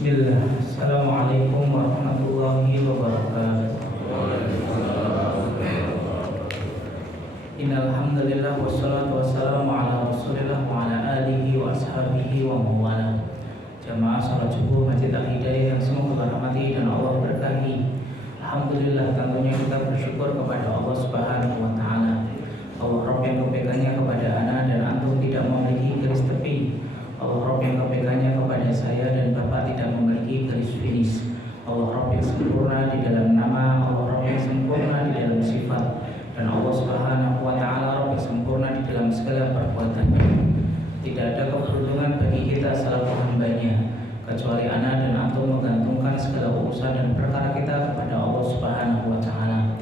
Bismillah. Assalamualaikum warahmatullahi wabarakatuh. Innal hamdalillah wassalatu wassalamu ala Rasulillah wa ala alihi wa ashabihi wa mawala. Jamaah salat subuh Masjid Al-Hidayah yang semoga rahmati dan Allah berkahi. Alhamdulillah, tentunya kita bersyukur kepada Allah Subhanahu wa taala. Allah Rabb yang kebaikannya kepada ana dan antum tidak memiliki garis tepi. Allah Rabb yang kebaikannya kepada saya dan Bapak tidak memiliki garis finish. Allah Rabb yang sempurna di dalam nama, Allah Rabb yang sempurna di dalam sifat, dan Allah Subhanahu wa taala Rabb yang sempurna di dalam segala perbuatannya. Tidak ada keberuntungan bagi kita selaku hambanya, kecuali ana dan antum menggantungkan segala urusan dan perkara kita kepada Allah Subhanahu wa taala.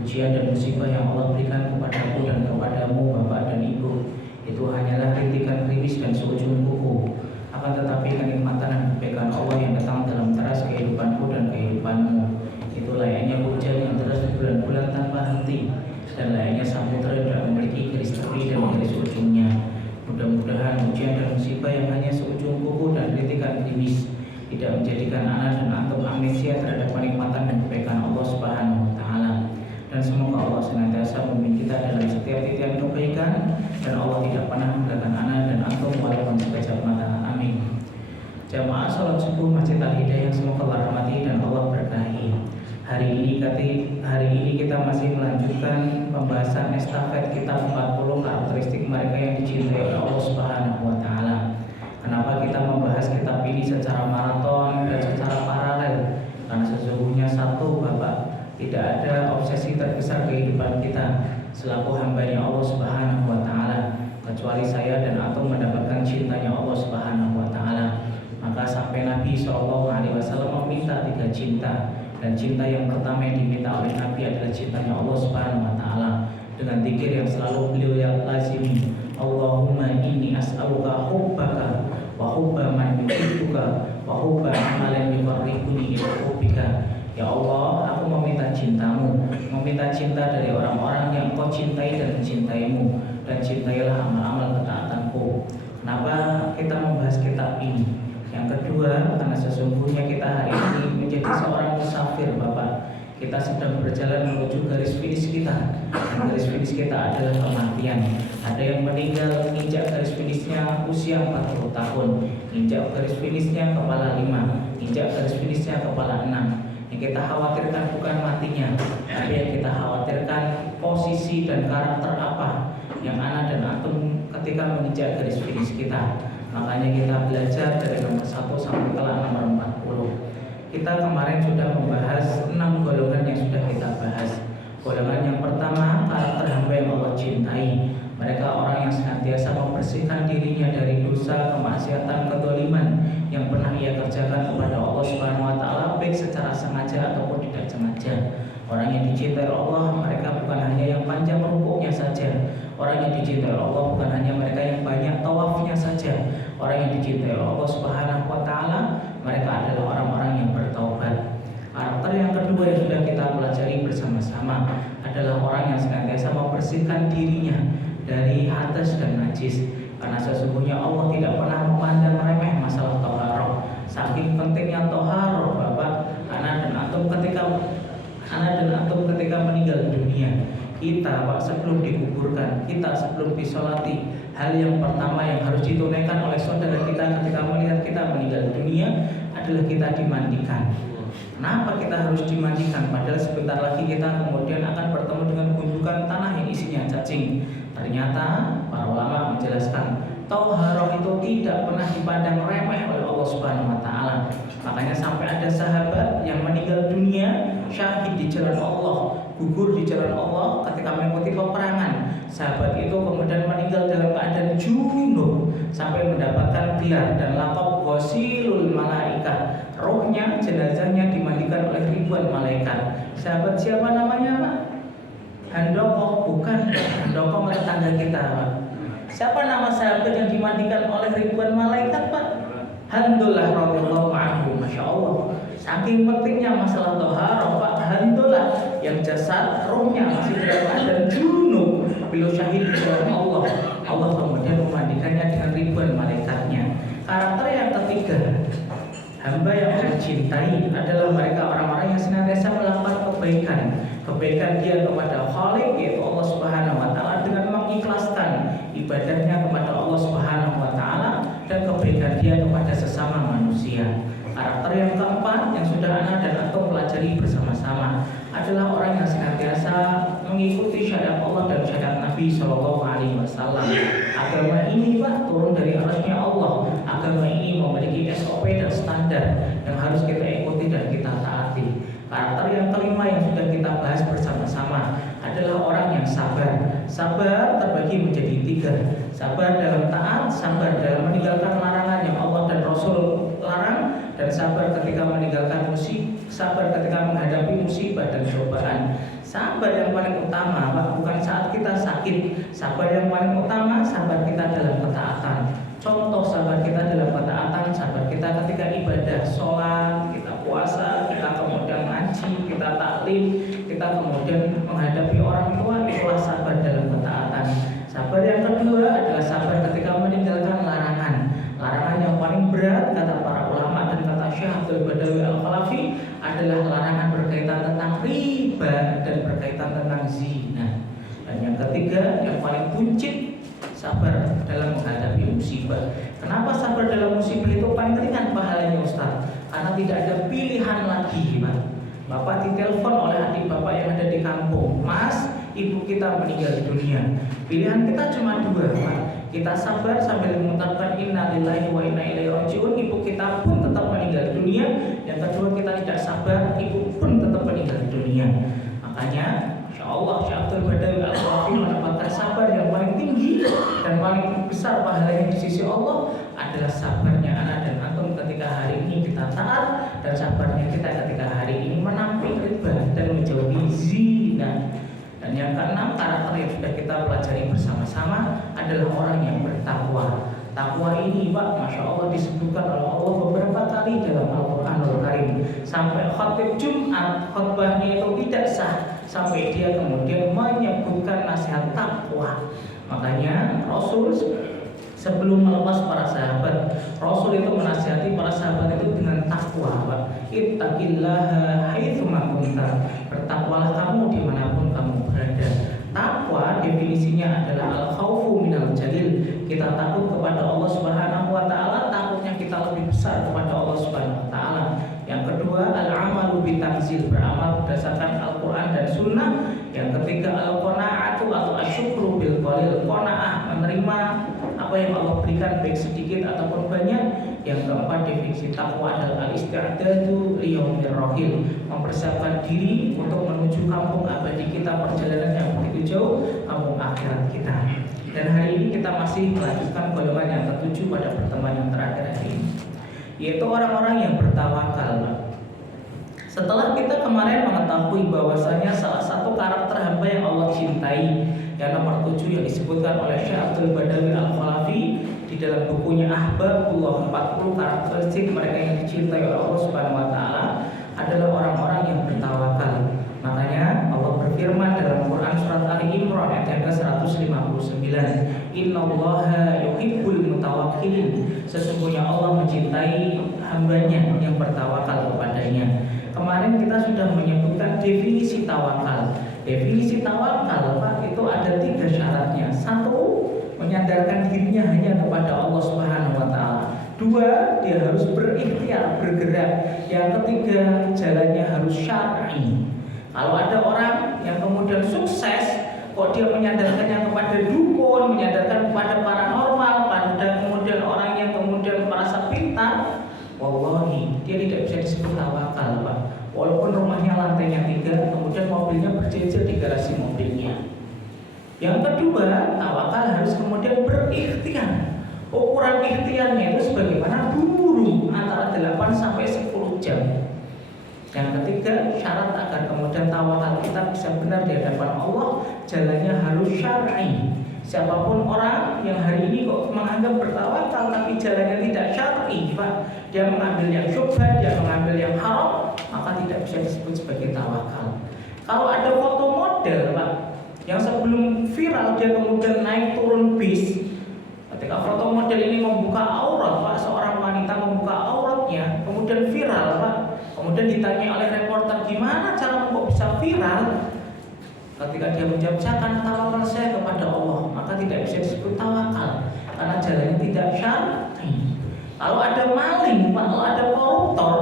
Ujian dan musibah yang Allah berikan kepadaku dan kepadamu, Bapak dan Ibu, itu hanyalah rintikan krimis dan seujung kuku. Akan tetapi kenikmatan dan kebaikan Allah yang datang dalam teras kehidupanku dan kehidupanmu, itu layaknya hujan yang deras berbulan-bulan tanpa henti, dan layaknya samudera yang tidak memiliki garis tepi dan garis ujungnya. Mudah-mudahan ujian dan musibah yang hanya seujung kuku dan rintikan krimis tidak menjadikan anak dan antum amnesia terhadap kenikmatan dan kebaikan Allah Subhanahu wa taala. Dan semoga Allah senantiasa membimbing kita dalam setiap titian kebaikan, dan Allah tidak pernah meninggalkan anak dan antum walaupun sekejap mata. Amin. Jamaah salat subuh Masjid Al-Hidayah yang semoga Allah rahmati dan Allah berkahi. Hari ini kita masih melanjutkan pembahasan estafet kitab 40 karakteristik mereka yang dicintai oleh Allah Subhanahu wa taala. Kenapa kita membahas kitab ini secara maraton dan secara paralel? Karena sesungguhnya satu, Bapak, tidak ada obsesi terbesar kehidupan kita selaku hambanya Allah Subhanahu wa taala kecuali saya dan antum mendapatkan cintanya Allah Subhanahu wa taala. Maka sampai Nabi SAW meminta 3 cinta, dan cinta yang pertama yang diminta oleh Nabi adalah cintanya Allah Subhanahu wa taala dengan zikir yang selalu beliau yang lazimi. Allahumma inni as'aluka hubbaka wa hubba man yuhibbuka wa hubba amalan yuqarribuni ila hubbika. Ya Allah, aku meminta cintamu, meminta cinta dari orang-orang yang kau cintai dan mencintaimu, dan cintailah amal-amal ketaatanku. Kenapa kita membahas kitab ini? Yang kedua, karena sesungguhnya kita hari ini menjadi seorang musafir, Bapak. Kita sedang berjalan menuju garis finish kita, dan garis finish kita adalah kematian. Ada yang meninggal menginjak garis finishnya usia 40 tahun, injak garis finishnya kepala 5, injak garis finishnya kepala 6. Yang kita khawatirkan bukan matinya, tapi yang kita khawatirkan posisi dan karakter apa yang ana dan antum ketika menginjak garis finish kita. Makanya kita belajar dari nomor 1 sampai ke nomor 40. Kita kemarin sudah membahas 6 golongan yang sudah kita bahas. Golongan yang pertama, karakter hamba yang Allah cintai. Mereka orang yang senantiasa membersihkan dirinya dari dosa, kemaksiatan, kedoliman yang pernah ia kerjakan kepada Allah Subhanahu wa taala, baik secara sengaja ataupun tidak sengaja. Orang yang dicintai Allah, mereka bukan hanya yang panjang rukuknya saja. Orang yang dicintai Allah bukan hanya mereka yang banyak tawafnya saja. Orang yang dicintai Allah Subhanahu wa taala, mereka adalah orang-orang yang bertaubat. Karakter yang kedua yang sudah kita pelajari bersama-sama adalah orang yang senantiasa membersihkan dirinya dari hadas dan najis. Karena sesungguhnya Allah tidak pernah memandang remeh masalah taharah. Saking pentingnya taharah, Bapak, anak dan antum ketika meninggal dunia, kita, Pak, sebelum dikuburkan, kita sebelum disolati, hal yang pertama yang harus ditunaikan oleh saudara kita ketika melihat kita meninggal dunia adalah kita dimandikan. Kenapa kita harus dimandikan? Padahal sebentar lagi kita kemudian akan bertemu dengan gundukan tanah yang isinya cacing. Ternyata para ulama menjelaskan tauharah itu tidak pernah dipandang remeh oleh Allah Subhanahu wa taala. Makanya sampai ada sahabat yang meninggal dunia syahid di jalan Allah, gugur di jalan Allah ketika mengikuti peperangan. Sahabat itu kemudian meninggal dalam keadaan junub sampai mendapatkan gelar dan laqab ghasilul malaikat. Rohnya, jenazahnya dimandikan oleh ribuan malaikat. Sahabat siapa namanya, Pak? Handoko, bukan. Handoko tetangga kita, Pak. Siapa nama sahabat yang dimandikan oleh ribuan malaikat, Pak? Handullah radhiyallahu anhu. Masya Allah. Saking pentingnya masalah toharoh, Pak. Handullah yang jasad, rohnya masih dalam keadaan junub, beliau syahid di jalan Allah. Allah kemudian memandikannya dengan ribuan malaikatnya. Karakter yang ketiga, Hamba yang Allah cintai adalah mereka orang-orang yang senantiasa melakukan kebaikan. Kebaikan dia kepada Khalik, yaitu Allah Subhanahu wa taala, dengan mengikhlaskan ibadahnya kepada Allah Subhanahu wa taala, dan kebaikan dia kepada sesama manusia. Karakter yang keempat yang sudah ana dan antum pelajari bersama-sama adalah orang yang senantiasa mengikuti syariat Allah dan syariat Nabi Shallallahu Alaihi Wasallam. Agama ini Pak turun dari arasnya Allah. Agama ini memiliki SOP dan standar yang harus kita ikuti dan kita taati. Karakter yang kelima yang sudah kita bahas bersama-sama adalah orang yang sabar. Sabar terbagi menjadi tiga: sabar dalam taat, sabar dalam meninggalkan larangan yang Allah dan Rasul larang, dan sabar ketika meninggalkan sabar ketika menghadapi musibah dan cobaan. Sabar yang paling utama Pak, bukan saat kita sakit. Sabar yang paling utama, sabar kita dalam ketaatan. Contoh sabar kita dalam ketaatan, sabar kita ketika ibadah, sholat, kita puasa, kita kemudian ngaji, kita taklim, kita kemudian menghadapi orang tua, itulah sabar dalam ketaatan. Sabar yang kedua adalah sabar ketika meninggalkan larangan. Larangan yang paling berat kata para ulama dan kata Syekh Abdul Badawi Al-Khalafi adalah larangan berkaitan tentang riba dan berkaitan tentang zina. Dan yang ketiga yang paling buncit, sabar dalam menghadapi musibah. Kenapa sabar dalam musibah itu paling ringan pahalanya Ustaz? Karena tidak ada pilihan lagi Pak. Bapak ditelepon oleh adik bapak yang ada di kampung, Mas, ibu kita meninggal dunia. Pilihan kita cuma dua Pak. Kita sabar sambil mengucapkan inna lillahi wa inna ilaihi rajiun, ibu kita pun tetap meninggal dunia. Yang kedua, kita tidak sabar, ibu pun tetap meninggal dunia. Makanya Insya Allah Syekh Abdul Badawi Al-Khalafi mendapatkan sabar yang paling tinggi dan paling besar pahalanya di sisi Allah adalah sabarnya anak dan antum ketika hari ini kita taat, dan sabarnya kita ketika hari ini menampik riba dan menjauhi zina. Dan yang keenam, karakter yang sudah kita pelajari bersama-sama adalah orang yang bertakwa. Takwa ini Pak, Masya Allah disebutkan oleh Allah beberapa kali dalam Al-Quranul Karim. Sampai khotib Jumat, khotbahnya itu tidak sah sampai dia kemudian menyebutkan nasihat takwa. Makanya Rasul sebelum melepas para sahabat, Rasul itu menasihati para sahabat itu dengan takwa Pak. Ittaqillaha haitsuma kunta. Bertakwalah kamu dimanapun kamu berada. Takwa definisinya adalah al-khaufu minal jalil. Kita takut kepada Allah Subhanahu wa taala, takutnya kita lebih besar kepada Allah Subhanahu wa taala. Yang kedua, al-amalu bitanzil, beramal berdasarkan Al-Qur'an dan Sunnah. Yang ketiga, al-qanaatu atau asyukru bil qalil, qanaah, menerima apa yang Allah berikan baik sedikit ataupun banyak. Yang keempat, definisi takwa adalah al-isti'dadu liyaumir rahil, mempersiapkan diri untuk menuju kampung abadi kita, perjalanan yang begitu jauh, kampung akhirat kita. Dan hari ini kita masih melanjutkan golongan yang ketujuh pada pertemuan yang terakhir hari ini, yaitu orang-orang yang bertawakal. Setelah kita kemarin mengetahui bahwasanya salah satu karakter hamba yang Allah cintai, yang nomor 7 yang disebutkan oleh Syekh Abdul Badawi Al-Khalafi di dalam bukunya Ahbabullah, 40 karakteristik mereka yang dicintai oleh Allah Subhanahu wa taala, adalah orang-orang yang bertawakal. Makanya Allah berfirman dalam Quran surat Ali Imran ayat 159, Innallaha yuhibbul mutawakkilin. Sesungguhnya Allah mencintai hambanya yang bertawakal kepadanya. Kemarin kita sudah menyebutkan definisi tawakal. Definisi tawakal Pak, itu ada 3 syaratnya. 1, menyandarkan dirinya hanya kepada Allah Subhanahu wa taala. 2, dia harus berikhtiar, bergerak. Yang ketiga, jalannya harus syar'i. Kalau ada orang yang kemudian sukses, kok dia menyandarkannya kepada dukun, menyandarkan kepada paranormal, pada kemudian orang yang kemudian merasa pintar, wallahi dia tidak bisa disebut tawakal Pak. Walaupun rumahnya lantainya 3, kemudian mobilnya berjejer di garasi mobilnya. Yang kedua, tawakal harus kemudian berikhtiar. Ukuran ikhtiarnya itu sebagaimana buru antara 8 sampai 10 jam. Yang ketiga, syarat agar kemudian tawakal kita bisa benar di hadapan Allah, jalannya harus syar'i. Siapapun orang yang hari ini kok menganggap bertawakal tapi jalannya tidak syar'i, Pak, dia mengambil yang syubhat, dia mengambil yang haram, maka tidak bisa disebut sebagai tawakal. Kalau ada foto model, Pak, yang sebelum viral dia kemudian naik turun bis, ketika foto model ini membuka aurat, Pak, seorang wanita membuka auratnya, kemudian kemudian viral Pak. Kemudian ditanya oleh reporter, gimana cara kok bisa viral? Ketika dia menjawab, saya akan tawakal saya kepada Allah, maka tidak bisa disebut tawakal karena jalannya tidak syar'i. Kalau ada maling, kalau ada koruptor,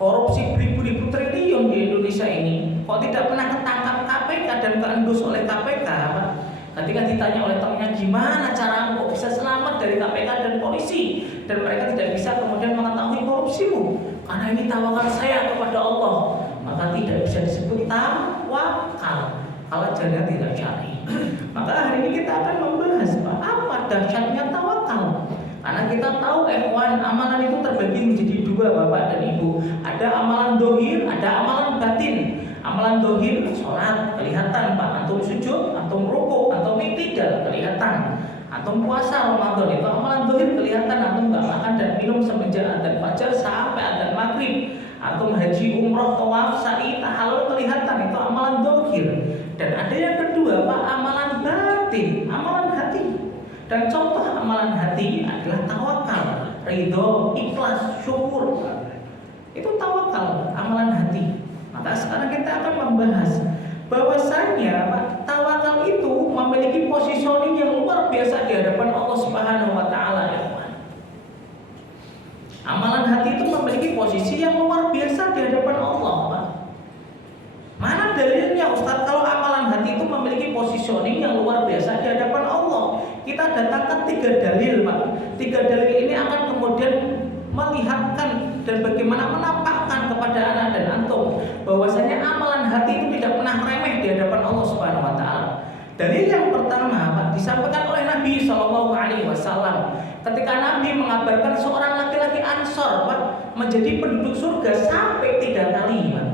korupsi beribu-ribu triliun di Indonesia ini, kok tidak pernah ketangkap KPK dan keendus oleh KPK Pak? Ketika ditanya oleh temannya, gimana cara kok bisa selamat dari KPK dan polisi, dan mereka tidak bisa kemudian mengetahui korupsimu, karena ini tawakal saya kepada Allah, maka tidak bisa disebut tawakal kalau jalan tidak syar'i. Maka hari ini kita akan membahas apa dahsyatnya tawakal. Karena kita tahu ikhwan, amalan itu terbagi menjadi dua Bapak dan Ibu. Ada amalan dohir, ada amalan batin. Amalan dohir, sholat, kelihatan Pak, antum sujud, antum rukuk, antum iktidal, kelihatan. Antum puasa Ramadan, itu amalan dohir, kelihatan. Antum gak makan dan minum semenjak adzan fajar sampai adzan maghrib. Antum haji, umroh, tawaf, sa'i, tahallul, kelihatan. Itu amalan dohir. Dan ada yang kedua Pak, amalan batin, amalan hati. Dan contoh amalan hati adalah tawakal, ridho, ikhlas, syukur. Itu tawakal, amalan hati. Maka sekarang kita akan membahas bahwasanya Pak, tawakal itu memiliki positioning yang luar biasa di hadapan Allah Subhanahu wa taala ya Pak. Amalan hati itu memiliki posisi yang luar biasa di hadapan Allah Pak. Mana dalilnya Ustaz kalau amalan hati itu memiliki positioning yang luar biasa di hadapan Allah? Kita datangkan 3 dalil Pak. 3 dalil ini akan kemudian melihatkan dan bagaimana menampakkan kepada anak dan antum bahwasanya amalan hati itu tidak pernah remeh di hadapan Allah Subhanahu wa taala. Dalil yang pertama Pak disampaikan oleh Nabi SAW ketika Nabi mengabarkan seorang laki-laki Ansor Pak menjadi penduduk surga sampai 3 kali Pak.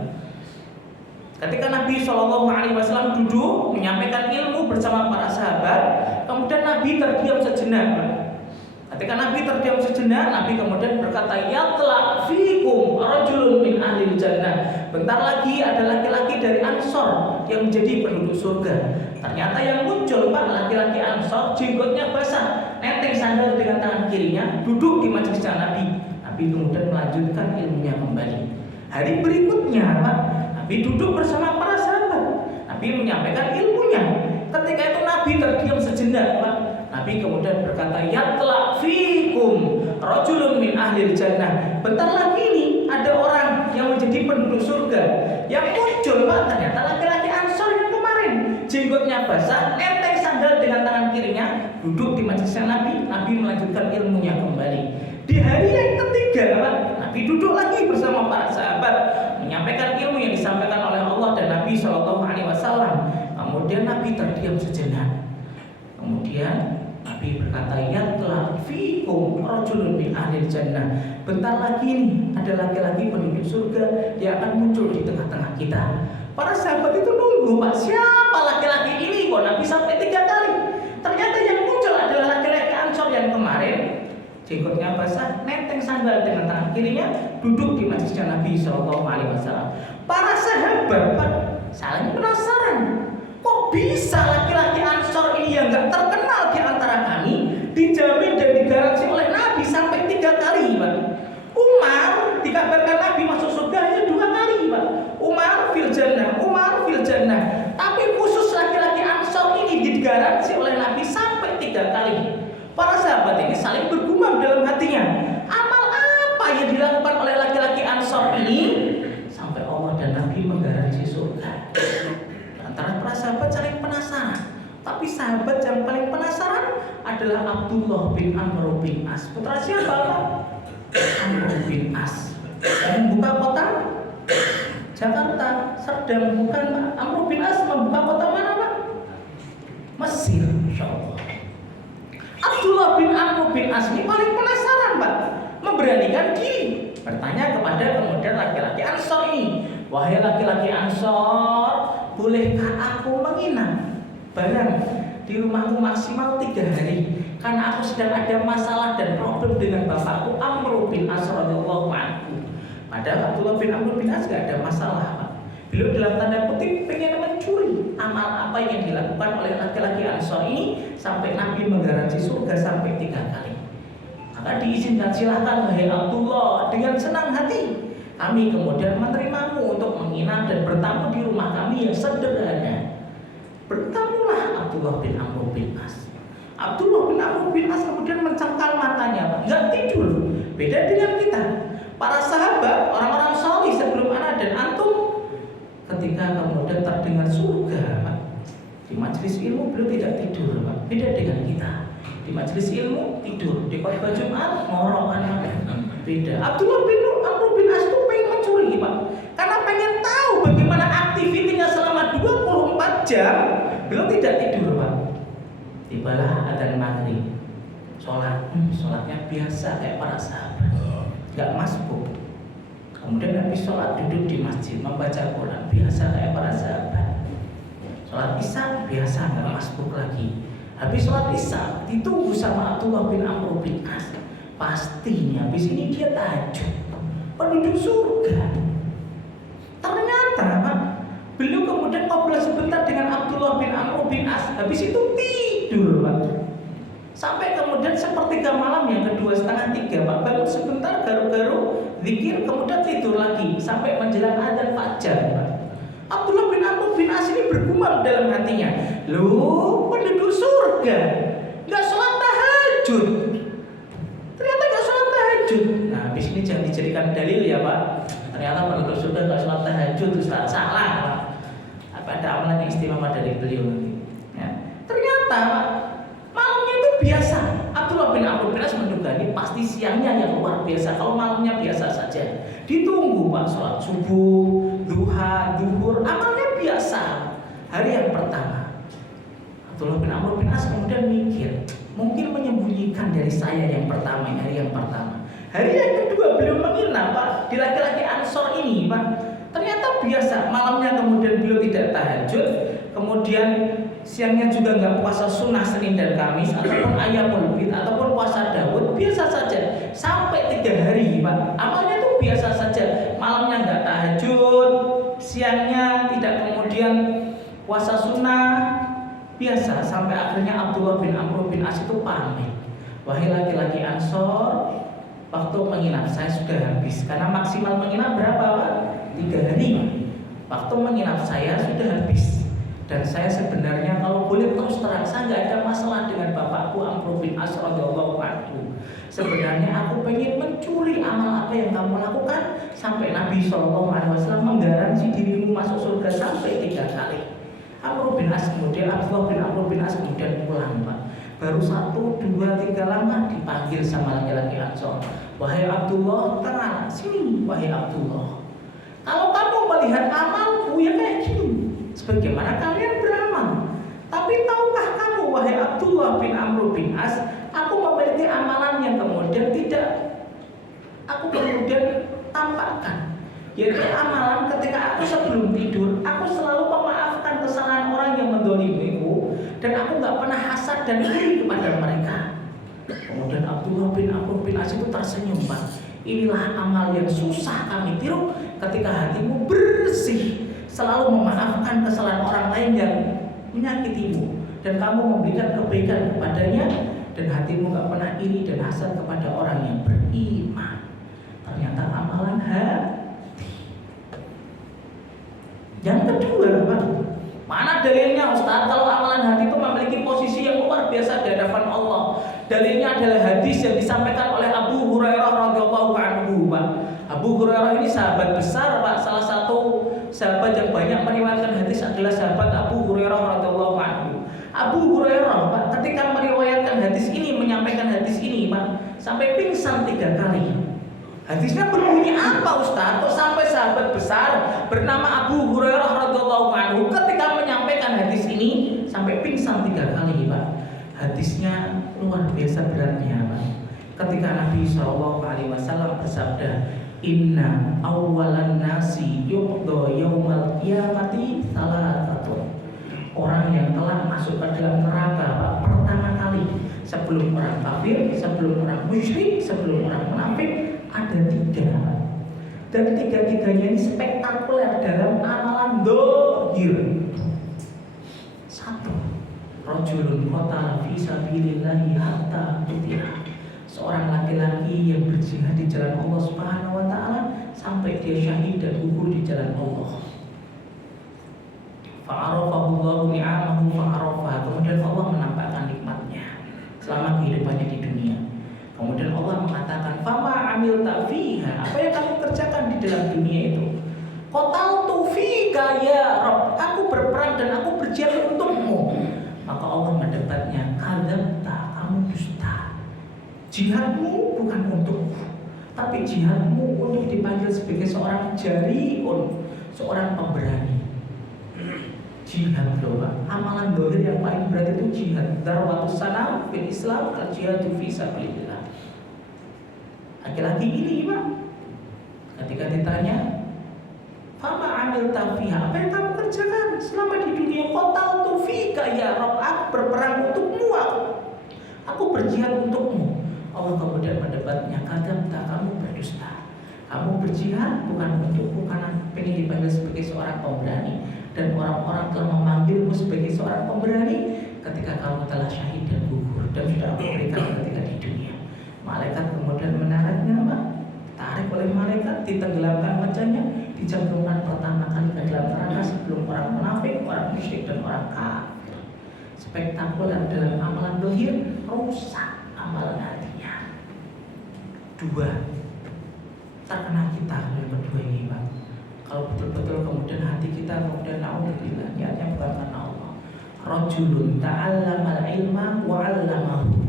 Ketika Nabi SAW duduk menyampaikan ilmu bersama para sahabat, kemudian Nabi terdiam sejenak. Ketika Nabi terdiam sejenak, Nabi kemudian berkata, "Yatla fikum rajulun min ahlil jannah." Bentar lagi ada laki-laki dari Ansor yang menjadi penduduk surga. Ternyata yang muncul Pak, laki-laki Ansor, jenggotnya basah, nenteng sandal dengan tangan kirinya, duduk di majelis Nabi. Nabi kemudian melanjutkan ilmunya kembali. Hari berikutnya Pak, Nabi duduk bersama para sahabat. Nabi menyampaikan ilmunya. Ketika itu Nabi terdiam sejenak Pak. Nabi kemudian berkata, "Yatla fikum rajulun min ahlil jannah." Bentar lagi nih ada orang yang menjadi penduduk surga. Yang muncul Pak, ternyata laki-laki Ansor yang kemarin, jenggotnya basah, nenteng sandal dengan tangan kirinya, duduk di majelisnya Nabi. Nabi melanjutkan ilmunya kembali. Di hari yang ketiga Pak, Nabi duduk lagi bersama para sahabat menyampaikan ilmu yang disampaikan oleh Allah dan Nabi SAW. Kemudian Nabi terdiam sejenak. Kemudian Nabi berkata, "Yatla fikum rajulun min ahlil jannah." Bentar lagi nih ada laki-laki penduduk surga yang akan muncul di tengah-tengah kita. Para sahabat itu nunggu Pak, siapa laki-laki ini kok Nabi sampai 3 kali. Ternyata yang muncul adalah laki-laki Ansor yang kemarin, jenggotnya basah, nenteng sandal dengan tangan kirinya, duduk di majelisnya Nabi SAW. Para sahabat Pak saling penasaran, kok bisa laki-laki Ansor ini yang gak terkenal di antara kami dijamin dan digaransi oleh Nabi sampai 3 kali Pak. Umar dikabarkan Nabi masuk surga hanya 2 kali Pak. Umar fil jannah. Tapi khusus laki-laki Ansor ini digaransi oleh Nabi sampai 3 kali. Para sahabat ini saling bergumam dalam hatinya, amal apa yang dilakukan oleh laki-laki Ansor ini sampai Allah dan Nabi menggaransi surga. Antara para sahabat saling penasaran. Tapi sahabat yang paling penasaran adalah Abdullah bin Amr bin As. Putra siapa Pak? Amr bin As. Yang membuka kota Jakarta, Serdang, bukan Pak. Amr bin As membuka kota mana Pak? Mesir, insyaallah. Abdullah bin Amr bin As ini paling penasaran Pak, memberanikan diri bertanya kepada kemudian laki-laki Ansor ini, "Wahai laki-laki Ansor, bolehkah aku menginap barang di rumahmu maksimal 3 hari? Karena aku sedang ada masalah dan problem dengan bapakku Amr bin As radhiyallahu anhu." Padahal Abdullah bin Amr bin As gak ada masalah Pak. Beliau dalam tanda kutip pengen mencuri amal apa yang dilakukan oleh laki-laki Ansor ini sampai Nabi menggaransi surga sampai 3 kali. Maka diizinkan, silahkan wahai Abdullah, dengan senang hati kami kemudian menerimamu untuk menginap dan bertamu di rumah kami yang sederhana. Bertamulah Abdullah bin Amr bin As. Abdullah bin Amr bin As kemudian mencengkal matanya, nggak tidur. Beda dengan kita, para sahabat, orang-orang salih sebelum ana dan antum, ketika kemudian terdengar surga, Pak, di majelis ilmu beliau tidak tidur, Pak. Beda dengan kita, di majelis ilmu tidur, di khutbah Jumat ngorok anak. Beda. Abdullah bin Amr bin As itu pengen mencuri, Pak, karena pengen tahu bagaimana aktivitinya selama 24 jam. Beliau tidak tidur, Pak. Tibalah adzan maghrib, sholatnya biasa kayak para sahabat, nggak masbuk. Kemudian habis sholat duduk di masjid membaca Quran biasa kayak para sahabat. Sholat isya biasa, nggak masbuk lagi. Habis sholat isya ditunggu sama Abdullah bin Amr bin As. Pastinya habis ini dia tahajud, penduduk surga. Ternyata beliau kemudian ngobrol sebentar dengan Abdullah bin Amr bin As. Habis itu tidur, Pak. Sampai kemudian sepertiga malam yang kedua, setengah tiga, Pak, bangun sebentar, garu-garu, zikir, kemudian tidur lagi sampai menjelang adzan fajar, Pak. Abdullah bin Amr bin As ini bergumam dalam hatinya, loh, penduduk surga nggak sholat tahajud. Ternyata nggak sholat tahajud. Nah, habis ini jangan dijadikan dalil ya, Pak. Ternyata penduduk surga nggak sholat tahajud, Ustaz, salah, Pak. Apa ada amalan yang istimewa dari beliau nanti? Ya. Ternyata malamnya itu biasa. Abdullah bin Amr bin As menduga ini pasti siangnya yang luar biasa. Kalau malamnya biasa saja, ditunggu, Pak, sholat subuh, duha, duhur, amalnya biasa. Hari yang pertama, Abdullah bin Amr bin As kemudian mikir, mungkin menyembunyikan dari saya yang pertama, hari yang pertama. Hari yang kedua beliau menginap, Pak, di laki-laki Ansor ini, Pak. Ternyata biasa, malamnya kemudian beliau tidak tahajud, kemudian siangnya juga nggak puasa sunnah Senin dan Kamis ataupun ayamul bid ataupun puasa Daud, biasa saja sampai 3 hari, Pak. Amalnya itu biasa saja, malamnya nggak tahajud, siangnya tidak kemudian puasa sunnah, biasa sampai akhirnya Abdullah bin Amr bin As itu pamit, wahai laki-laki Ansor, waktu menginap saya sudah habis. Karena maksimal menginap berapa, Pak? 3 hari. Waktu menginap saya sudah habis. Dan saya sebenarnya kalau boleh terus terang, saya nggak ada masalah dengan bapakku Amr bin As radhiyallahu anhu. Sebenarnya aku pengen mencuri amal apa yang kamu lakukan sampai Nabi SAW menggaransi dirimu masuk surga sampai 3 kali. Amr bin As kemudian, Abdullah bin Amr bin As kemudian pulang, Pak. Baru 1, 2, 3 lama dipanggil sama laki-laki Ansor. Wahai Abdullah, tenang, sini, wahai Abdullah. Kalau kamu melihat amalku ya kayak gini, sebagaimana kalian beramal. Tapi tahukah kamu, wahai Abdullah bin Amr bin As, aku memiliki amalan yang kemudian tidak aku kemudian tampakkan, yaitu amalan ketika aku sebelum tidur, aku selalu memaafkan kesalahan orang yang mendolimiku, dan aku nggak pernah hasad dan iri kepada mereka. Kemudian Abdullah bin Amr bin As itu tersenyum, Pak. Inilah amal yang susah kami tiru, ketika hatimu bersih, selalu memaafkan kesalahan orang lain yang menyakitimu, dan kamu memberikan kebaikan kepadanya, dan hatimu gak pernah iri dan hasad kepada orang yang beriman. Ternyata amalan hati. Yang kedua, Pak, mana dalilnya, Ustaz, kalau amalan hati itu memiliki posisi yang luar biasa di hadapan Allah? Dalilnya adalah hadis yang disampaikan oleh Abu Hurairah radhiyallahu anhu, Pak. Abu Hurairah ini sahabat besar, Pak. Salah satu sahabat yang banyak meriwayatkan hadis adalah sahabat Abu Hurairah radhiyallahu anhu. Abu Hurairah, Pak, ketika meriwayatkan hadis ini, menyampaikan hadis ini, Pak, sampai pingsan 3 kali. Hadisnya berbunyi apa, Ustaz? Kok sampai sahabat besar bernama Abu Hurairah radhiyallahu anhu ketika menyampaikan hadis ini sampai pingsan 3 kali, Pak? Hadisnya luar biasa beratnya, Pak. Ketika Nabi SAW bersabda, Inna awwalan nasi yuqda yaumal qiyamati salasatun. Orang yang telah masuk ke dalam neraka, Pak, pertama kali, sebelum orang kafir, sebelum orang musyrik, sebelum orang munafik, ada 3. Dan 3-tiganya ini spektakuler dalam amalan dohir. 1. Rajulun qatala fi sabilillahi hatta qutila. seorang laki-laki yang berjihad di jalan Allah Subhanahu wa taala sampai dia syahid dan gugur di jalan Allah. Fa'arafahu Allahu ni'amahu fa'arafa. Kemudian Allah menampakkan nikmatnya selama kehidupannya di dunia. Kemudian Allah mengatakan, "Fama amilta fiha." Apa yang kamu kerjakan di dalam dunia itu? Qataltu fika ya Rabb. Aku berperang dan aku berjihad untukmu. Maka Allah mendebatnya, "Kadzabta, kamu dusta. Jihadmu bukan untukku, tapi jihadmu untuk dipanggil sebagai seorang jariun, seorang pemberani." Jihad loh, amalan dohir yang paling berat itu jihad. Darwatus sanam fil Islam al jihadu fi sabilillah. Laki-laki ini Pak, ketika ditanya, "Fama amilta fiha." Apa yang kamu kerjakan selama di dunia? Qataltu fika ya Rabb. Aku berperang untukmu, aku berjihad untukmu. Allah kemudian mendebatnya, "Kadzabta, kamu berdusta. Kamu berjihad bukan untukku karena ingin dipanggil sebagai seorang pemberani. Dan orang-orang telah memanggilmu sebagai seorang pemberani ketika kamu telah syahid dan gugur dan sudah aku berikan ketika di dunia." Malaikat kemudian menaraknya, Pak. Tarik oleh malaikat, ditenggelamkan wajahnya, dicemplungkan pertama kali ke dalam neraka sebelum orang munafik, orang musyrik dan orang kafir. Spektakuler dalam amalan dohir, rusak amalan hatinya. Dua, terkena kita yang berdua ini, Pak. Kalau betul-betul kemudian hati kita kemudian naudzubillah niatnya bukan karena Allah. Rajulun ta'allamal ilma wa 'allamahu.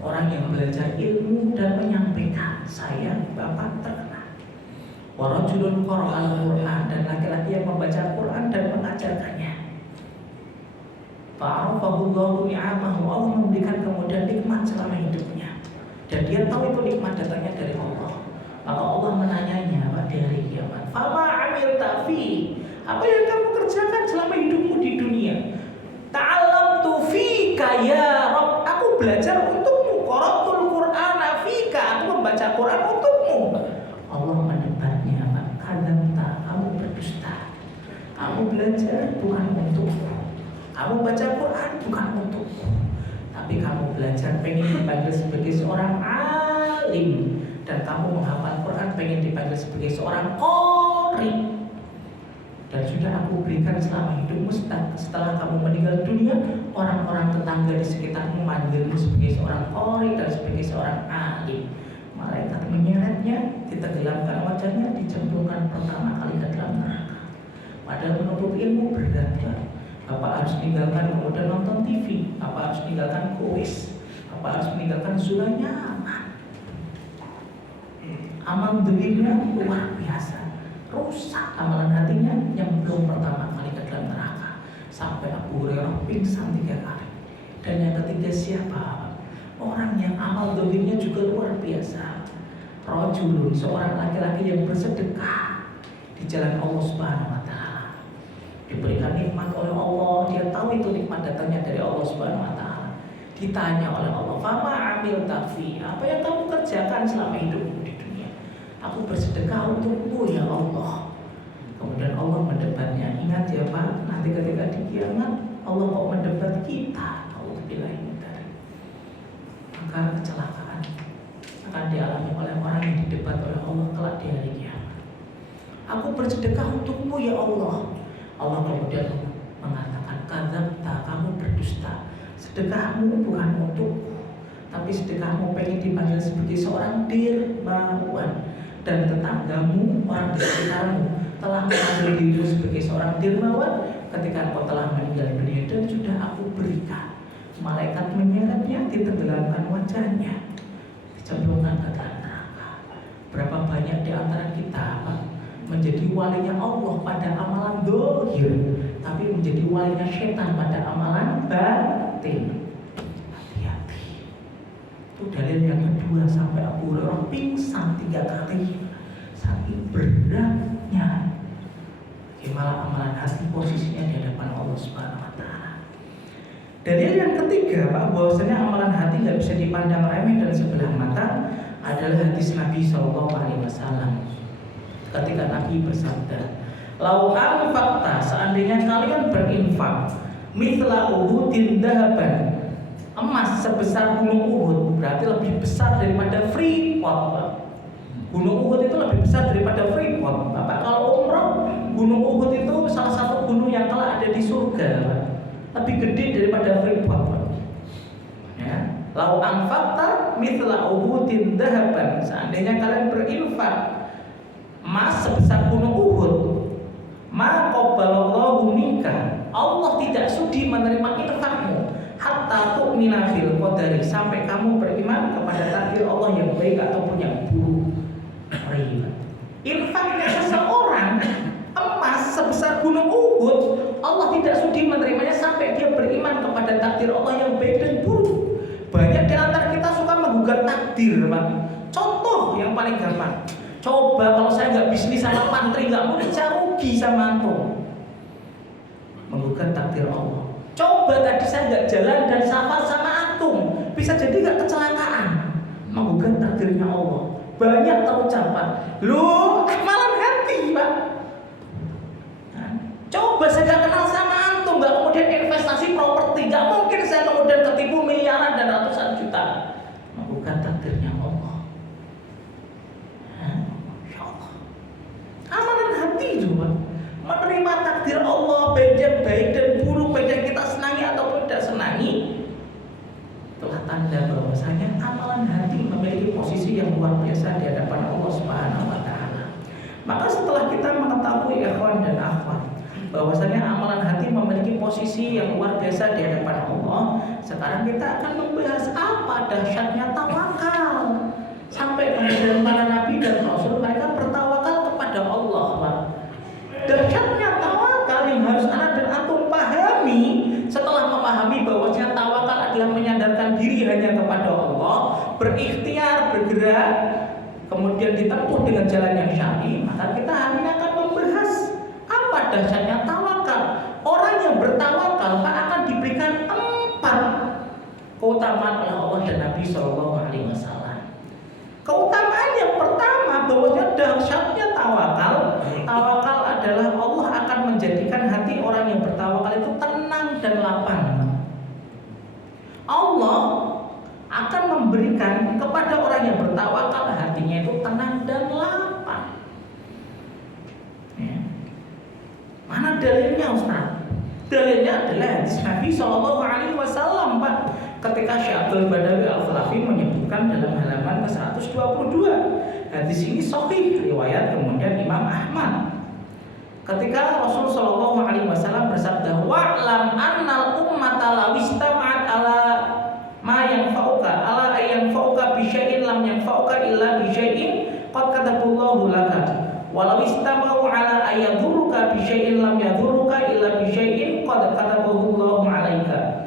Orang yang belajar ilmu dan menyampaikan, saya Bapak terkena. Wa rajulun qara'al Qur'an, dan laki-laki yang membaca Quran dan mengajarkannya. Fa'arafahu Allahu ni'amahu. Allah memberikan kemudian nikmat selama hidupnya. Dan dia tahu itu nikmat datangnya dari Allah. Maka Allah menanyanya pada hari kiamat, "Fama amilta fi." Apa yang kamu kerjakan selama hidupmu di dunia? "Ta'allamtu fika ya Rabb." Aku belajar untukmu. Qara'tul Qur'ana fika. Aku membaca Quran untukmu. Allah mendebatnya, "Kadzabta, kamu berdusta. Kamu belajar bukan untukku. Kamu baca Quran bukan untukku. Tapi kamu belajar pengen dipanggil sebagai seorang alim. Dan kamu menghafal Quran pengen dipanggil sebagai seorang qori. Dan sudah aku berikan selama hidupmu, setelah kamu meninggal dunia, orang-orang tetangga di sekitarmu memanggilmu sebagai seorang qori dan sebagai seorang alim. Malaikat menyeretnya, ditenggelamkan wajahnya, dicemplungkan pertama kali ke dalam neraka. Padahal menuntut ilmu berat, Pak. Bapak harus meninggalkan kemudian nonton TV, Bapak harus meninggalkan kuis, Bapak harus meninggalkan zona nyaman. Amal dirinya luar biasa, rusak amalan hatinya yang belum pertama kali ke dalam neraka sampai Abu Hurairah pingsan 3 kali. Dan yang ketiga siapa? Orang yang amal dirinya juga luar biasa. Rajulun, seorang laki-laki yang bersedekah di jalan Allah Subhanahu wa taala. Diberikan nikmat oleh Allah, dia tahu itu nikmat datangnya dari Allah Subhanahu wa taala. Ditanya oleh Allah, "Fama amilta fi." Apa yang kamu kerjakan selama hidupmu? Aku bersedekah untukmu ya Allah. Kemudian Allah mendebatnya. Ingat ya Pak, nanti ketika di kiamat Allah kok mendebat kita. Alhamdulillah. Maka kecelakaan akan dialami oleh orang yang didebat oleh Allah kelak di hari kiamat. Aku bersedekah untukmu ya Allah. Allah kemudian mengatakan, "Kadzabta, kamu berdusta. Sedekahmu bukan untukku, tapi sedekahmu pengen dipanggil sebagai seorang dermawan. Dan tetanggamu, orang di sekitarmu telah mengambil dirimu sebagai seorang dermawan ketika kau telah meninggal dunia dan sudah aku berikan." Malaikat menyeretnya, ditenggelamkan wajahnya, dicemplungkan ke dalam neraka. Berapa banyak di antara kita menjadi walinya Allah pada amalan dohir, tapi menjadi walinya setan pada amalan batin. Hati-hati. Itu dalil yang kedua sampai Abu Hurairah pingsan 3 kali saking beratnya. Bagaimana amalan hati posisinya di hadapan Allah Subhanahu wa taala. Dalil yang ketiga, Pak, bahwasanya amalan hati tidak bisa dipandang remeh dan sebelah mata adalah hadis Nabi SAW. Ketika Nabi bersabda, "Lau anfaqta," seandainya kalian berinfak, mithla uhudin dahaban, Emas sebesar Gunung Uhud berarti lebih besar daripada Freeport, Pak. Gunung Uhud itu lebih besar daripada Freeport, Bapak. Kalau umroh, Gunung Uhud itu salah satu gunung yang kelak ada di surga, Pak. Lebih gede daripada Freeport, Pak. Ya. Lau anfaqta mithla Uhudin dhahaban, seandainya kalian berinfak emas sebesar Gunung Uhud, ma qabbalallahu minka, Allah tidak sudi menerima infakmu hatta tu'mina bil qadari, sampai kamu beriman kepada takdir Allah yang baik ataupun yang buruk. Infaknya seseorang emas sebesar Gunung Uhud, Allah tidak sudi menerimanya sampai dia beriman kepada takdir Allah yang baik dan buruk. Banyak di antara kita suka menggugat takdir, Pak. Contoh yang paling gampang, coba kalau saya nggak bisnis sama pantri, nggak mau rugi sama antum. Menggugat takdir Allah. Coba tadi saya nggak jalan dan safar sama antum, bisa jadi nggak kecelakaan. Menggugat takdirnya Allah. Banyak terucapan, lu amalan hati, Pak. Nah, coba saya nggak kenal sama antum, nggak kemudian investasi properti, nggak mungkin saya kemudian ketipu miliaran dan ratusan juta. Menggugat takdirnya Allah. Masya Allah. Amalan hati juga menerima takdir Allah, baik yang baik dan buruk, baik yang kita senangi ataupun tidak senangi, telah tanda bahwasanya amalan hati memiliki posisi yang luar biasa di hadapan Allah Subhanahu wa taala. Maka setelah kita mengetahui ikhwan dan akhwat bahwasanya amalan hati memiliki posisi yang luar biasa di hadapan Allah, sekarang kita akan membahas apa dahsyatnya tawakal. Sampai kemudian para nabi dan rasul mereka bertawakal kepada Allah, Pak. Dahsyatnya tawakal yang harus anak dan antum pahami. Setelah memahami bahwasanya tawakal adalah menyandarkan diri hanya kepada Allah, berikhtiar, bergerak, kemudian ditempuh dengan jalan yang syar'i, maka kita hari ini akan membahas apa dahsyatnya tawakal. Orang yang bertawakal akan diberikan 4 keutamaan oleh Allah dan Nabi SAW. Keutamaan yang pertama bahwasanya dahsyatnya tawakal. Tawakal adalah Allah akan menjadikan hati orang yang bertawakal itu tenang dan lapang. Allah akan memberikan kepada orang yang bertawakal hatinya itu tenang dan lapang. Ya. Mana dalilnya, Ustaz? Dalilnya adalah hadis Nabi SAW, Pak. Ketika Syekh Abdul Badawi Al-Khalafi menyebutkan dalam halaman ke-122, hadis ini sahih riwayat kemudian Imam Ahmad. Ketika Rasul sallallahu alaihi wasallam bersabda, "Wa'lam annal ummata law istama'at ala ma yanfa'uka ala yanfa'uka bi syai'in lam yanfa'uka illa bi syai'in qad kataballahu laka. Walau istama'u ala ayadurruka bi syai'in lam yadurruka illa bi syai'in qad kataballahu 'alaika."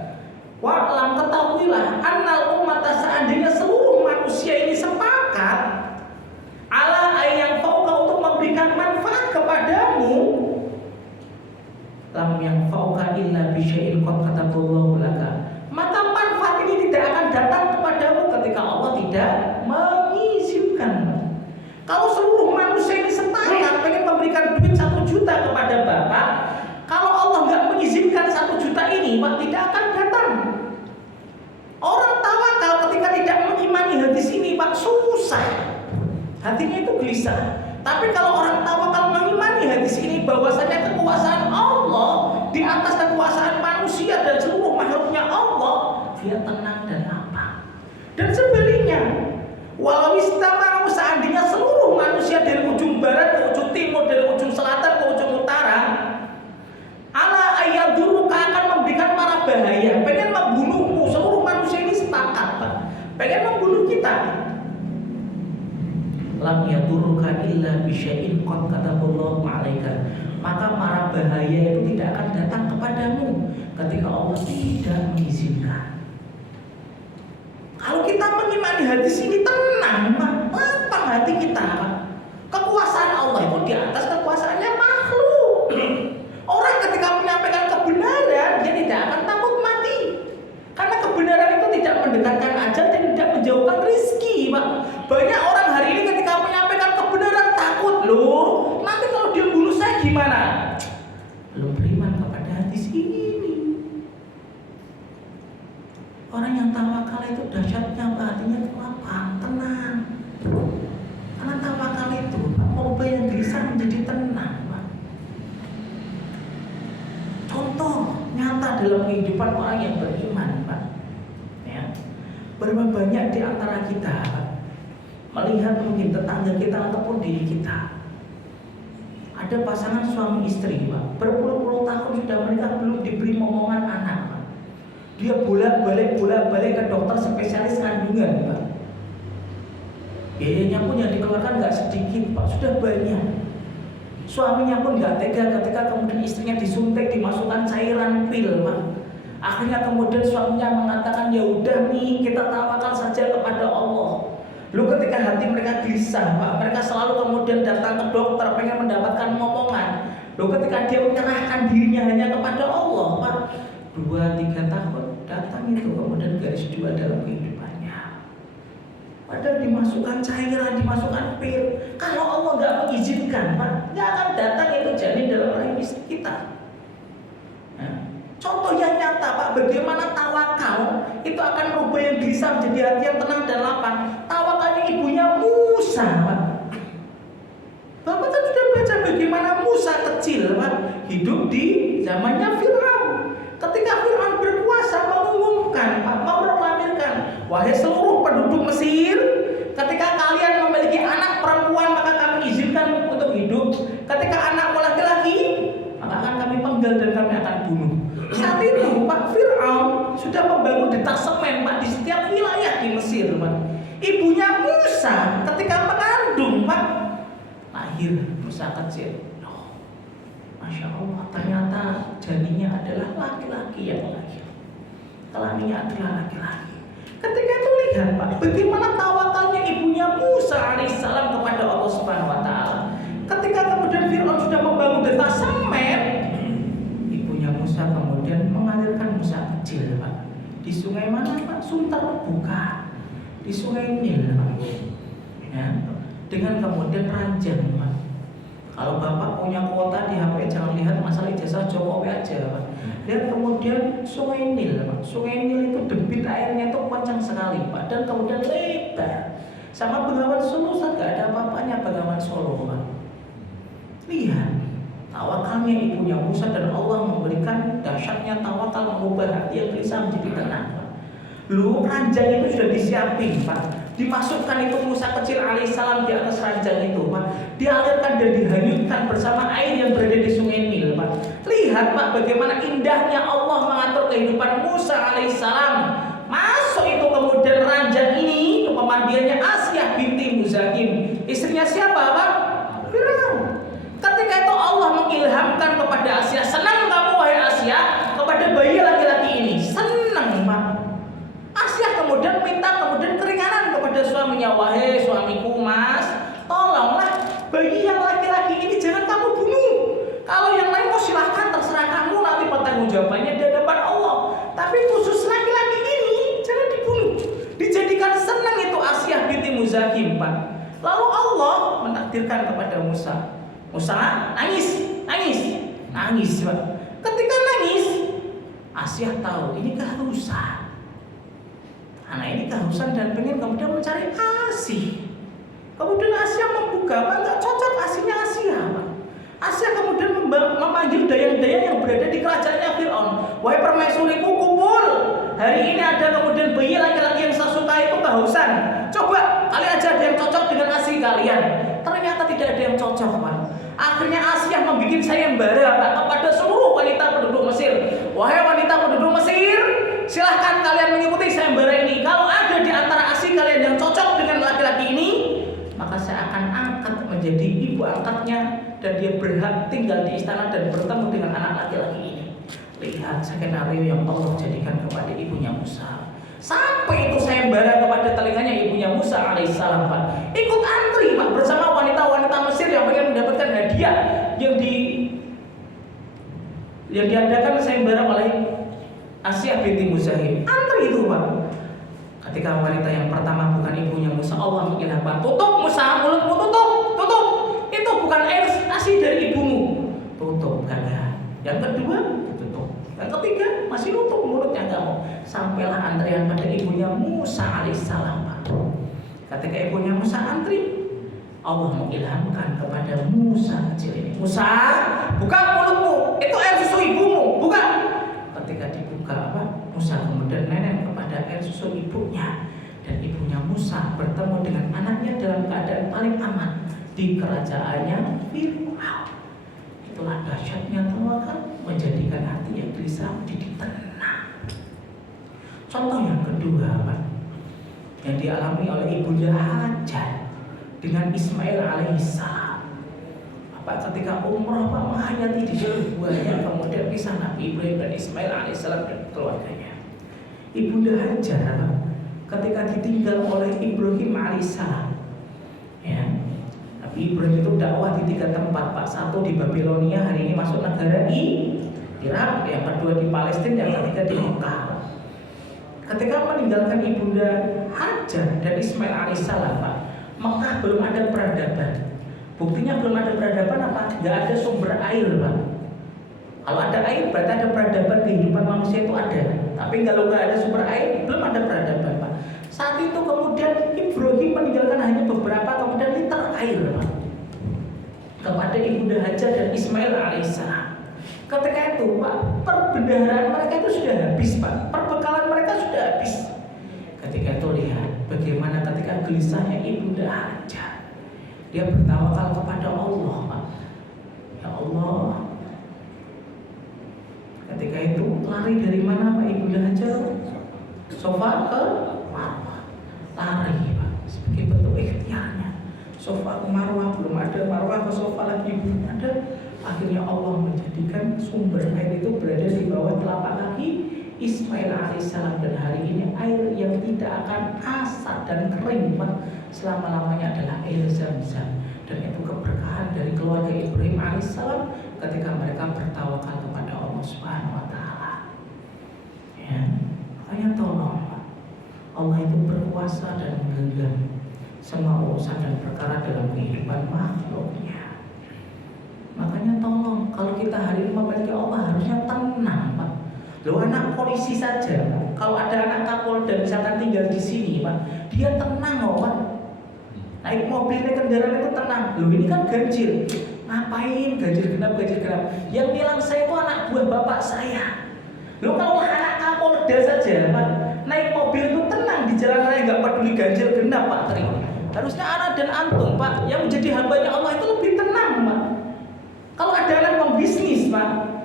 Wa'lam, ketahuilah, annal ummata, seandainya seluruh manusia ini sepakat ala ayang fauka, untuk memberikan manfaat kepadamu, lam yang fauka illa bisyai'in qad kataballahu laka, maka manfaat ini tidak akan datang kepadamu ketika Allah tidak mengizinkan. Kalau seluruh manusia ini sepakat pengen memberikan duit 1 juta kepada Bapak, kalau Allah nggak mengizinkan 1 juta ini, Pak, tidak akan datang. Orang tawakal ketika tidak mengimani hadis ini, Pak, susah. Hatinya itu gelisah. Tapi kalau orang tawakal mengimani hadis ini bahwasanya kekuasaan Allah di atas kekuasaan manusia dan seluruh makhluknya Allah, dia tenang dan lapang. Dan sebaliknya, walau istama'u, seandainya seluruh manusia dari ujung barat ke ujung timur, dari ujung selatan ke ujung utara, ala ayaduruka, akan memberikan mara bahaya, pengen membunuhmu. Seluruh manusia ini sepakat, Pak, pengen membunuh kita. Lam yaduruka illa bisyai'in qad kataballahu 'alaika, maka mara bahaya itu tidak akan datang kepadamu ketika Allah tidak mengizinkan. Kalau kita mengimani hadis ini, tenang, Pak, lapang hati kita, Pak. Kekuasaan Allah itu di atas kekuasaannya makhluk. Orang ketika menyampaikan kebenaran, dia tidak akan takut mati, karena kebenaran itu tidak mendekatkan ajal dan tidak menjauhkan rizki, Pak. Banyak orang hari ini ketika menyampaikan kebenaran takut, loh, nanti kalau dia bunuh saya gimana? Belum beriman kepada hadis ini. Orang yang tawakal itu dahsyatnya hatinya itu lapang, tenang. Karena tawakal itu merubah yang gelisah menjadi tenang, Pak. Contoh nyata dalam kehidupan orang yang beriman, Pak. Ya. Berapa banyak di antara kita, Pak, melihat mungkin tetangga kita ataupun diri kita. Ada pasangan suami istri, Pak, berpuluh-puluh tahun sudah menikah belum diberi momongan anak, Pak. Dia bolak-balik ke dokter spesialis kandungan, Pak. Biayanya pun yang dikeluarkan nggak sedikit, Pak, sudah banyak. Suaminya pun nggak tega ketika kemudian istrinya disuntik, dimasukkan cairan pil, Pak. Akhirnya kemudian suaminya mengatakan, ya udah nih kita tawakal saja kepada Allah. Lalu ketika hati mereka gelisah, Pak, mereka selalu kemudian datang ke dokter pengen mendapatkan momongan. Lalu ketika dia menyerahkan dirinya hanya kepada Allah, Pak, 2-3 tahun datang itu kemudian garis 2 dalam kehidupannya. Padahal dimasukkan cairan, dimasukkan pil. Kalau Allah nggak mengizinkan, Pak, nggak akan datang itu janin dalam rahim istri kita. Nah, contoh yang nyata, Pak, bagaimana tawakal itu akan merubah yang gelisah menjadi hati yang tenang dan lapang. Tawakalnya ibunya Musa, Pak. Bapak kan sudah baca bagaimana Musa kecil, Pak, hidup di zamannya Firaun. Ketika Firaun berkuasa mengumumkan, Pak, memproklamirkan, wahai seluruh penduduk Mesir, ketika kalian memiliki anak perempuan maka kami izinkan untuk hidup. Ketika anakmu laki-laki, maka akan kami penggal dan kami akan bunuh. Saat itu, Pak, Firaun sudah membangun detasemen, Pak, di setiap wilayah di Mesir, Pak. Ibunya Musa ketika mengandung, Pak, lahir Musa kecil. Masya Allah, ternyata janinnya adalah laki-laki yang lahir. Kelaminnya adalah laki-laki. Ketika itu lihat, Pak, bagaimana tawakalnya ibunya Musa alaihissalam kepada Allah Subhanahu wa taala. Ketika kemudian Firaun sudah membangun detasemen, ibunya Musa kemudian mengalirkan Musa kecil, Pak. Di sungai mana, Pak? Sunter, bukan. Di sungai Nil, Pak. Ya, dengan kemudian ranjang, Pak. Kalau Bapak punya kuota di HP, jangan lihat masalah ijazah Jokowi aja, Pak. Lihat kemudian sungai Nil, Pak. Sungai Nil itu debit airnya itu panjang sekali, Pak, dan kemudian lebar. Sama Bengawan Solo, gak ada apa-apanya Bengawan Solo, Pak. Lihat tawakalnya ibunya Musa dan Allah memberikan dahsyatnya tawakal mengubah hati yang gelisah menjadi tenang, Pak. Lu ranjang itu sudah disiapin, Pak. Dimasukkan itu Musa kecil alaihissalam di atas ranjang itu, Pak. Dialirkan dan dihanyutkan bersama air yang berada di sungai Nil, Pak. Lihat, Pak, bagaimana indahnya Allah mengatur kehidupan Musa alaihissalam. Masuk itu kemudian ranjang ini ke pemandiannya Asyah binti Muzahim. Istrinya siapa, Pak? Firaun. Ketika itu Allah mengilhamkan kepada Asyah, senang kamu wahai Asyah kepada bayi laki-laki ini. Senang, Pak. Asyah kemudian minta keringanan kepada suaminya, wahai suamiku, Mas, tolonglah bayi yang laki-laki ini jangan kamu bunuh. Kalau yang lain kok silahkan, terserah kamu, nanti pertanggungjawabannya di hadapan Allah. Tapi khusus laki-laki ini jangan dibunuh. Dijadikan senang itu Asyah binti Muzahim, Pak. Lalu Allah mentakdirkan kepada Musa. Musa nangis, Pak. Ketika nangis, Asyah tahu ini kehausan. Anak ini kehausan dan pengen kemudian mencari ASI. Kemudian Asyah membuka, Pak, nggak cocok ASInya Asyah, Pak. Asyah kemudian memanggil dayang-dayang yang berada di kerajaannya Firaun. Wahai permaisuriku, kumpul. Hari ini ada kemudian bayi laki-laki yang saya suka itu kehausan. Coba kalian aja ada yang cocok dengan ASI kalian. Ternyata tidak ada yang cocok, Pak. Akhirnya Asyah membuat sayembara, Pak, kepada seluruh wanita penduduk Mesir. Wahai wanita penduduk Mesir, silahkan kalian mengikuti sayembara ini. Kalau ada di antara ASI kalian yang cocok dengan laki-laki ini, maka saya akan angkat menjadi ibu angkatnya dan dia berhak tinggal di istana dan bertemu dengan anak laki-laki ini. Lihat skenario yang Allah jadikan kepada ibunya Musa. Sampai itu sayembara kepada telinganya ibunya Musa alaihissalam, Pak. Ikut antri, Pak, bersama wanita-wanita Mesir yang ingin mendapatkan hadiah yang diadakan sayembara oleh Asyah binti Muzahim. Antri itu, Pak. Ketika wanita yang pertama bukan ibunya Musa, Allah mengilhamkan, tutup Musa, mulutmu tutup. Itu bukan air ASI dari ibumu. Tutup, kagak. Yang kedua, tutup. Yang ketiga masih nutup mulutnya nggak mau. Sampailah antrian pada ibunya Musa alaihissalam, Pak. Ketika ibunya Musa antri, Allah mengilhamkan kepada Musa kecil ini, Musa, buka mulutmu, itu air susu ibumu, buka. Ketika dibuka Musa kemudian nenen kepada air susu ibunya, dan ibunya Musa bertemu dengan anaknya dalam keadaan paling aman di kerajaannya Fir'aun. Itulah dahsyatnya tawakal, menjadikan hati yang gelisah menjadi tenang. Contoh yang kedua, Pak, yang dialami oleh ibunda Hajar dengan Ismail alaihissalam. Ketika umrah menghayati di buahnya, kemudian kisah Nabi Ibrahim dan Ismail alaihissalam dan keluarganya. Ibunda Hajar ketika ditinggal oleh Ibrahim alaihissalam, ya, Nabi Ibrahim itu dakwah di 3 tempat, Pak. Satu di Babilonia, hari ini masuk negara Irak, yang kedua di Palestina, yang ketiga di Mekah. Ketika meninggalkan ibunda Hajar dan Ismail alaihissalam, Pak, Mekah belum ada peradaban. Buktinya belum ada peradaban apa? Gak ada sumber air, Pak. Kalau ada air berarti ada peradaban, kehidupan manusia itu ada. Tapi kalau gak ada sumber air, belum ada peradaban, Pak. Saat itu kemudian Ibrahim meninggalkan hanya beberapa kemudian liter air, Pak, kepada ibunda Hajar dan Ismail alaihissalam. Ketika itu, Pak, perbendaharaan mereka itu sudah habis, Pak. Perbekalan mereka sudah habis. Ketika itu lihat bagaimana ketika gelisahnya ibunda Hajar, dia bertawakal kepada Allah, Pak. Ya Allah. Ketika itu lari dari mana, Pak, ibunda Hajar? Sofa ke Marwah. Lari, Pak, sebagai bentuk ikhtiarnya. Sofa ke Marwah, belum ada Marwah ke sofa lagi, belum ada. Akhirnya Allah menjadikan sumber air itu berada di bawah telapak kaki Ismail alaihissalam, dan hari ini air yang tidak akan asat dan kering, Pak, selama-lamanya adalah air Zam-Zam. Dan itu keberkahan dari keluarga Ibrahim alaihissalam ketika mereka bertawakal kepada Allah Subhanahu wa taala. Ya, makanya tolong, Pak, Allah itu berkuasa dan menggenggam semua urusan dan perkara dalam kehidupan makhluknya. Makanya tolong, kalau kita hari ini memiliki Allah harusnya tenang, Pak. Loh, anak polisi saja, Pak, kalau ada anak Kapolda misalkan tinggal di sini, Pak, dia tenang, Pak. Naik mobilnya, kendaraan itu tenang. Loh, ini kan ganjil. Ngapain ganjil genap? Yang bilang saya itu anak buah bapak saya. Loh, kalau anak Kapolda saja, Pak, naik mobil itu tenang di jalan raya, nggak peduli ganjil genap, Pak Tri. Harusnya anak dan antum, Pak, yang menjadi hambanya Allah itu lebih tenang, Pak. Kalau ada anak pembisnis, Pak,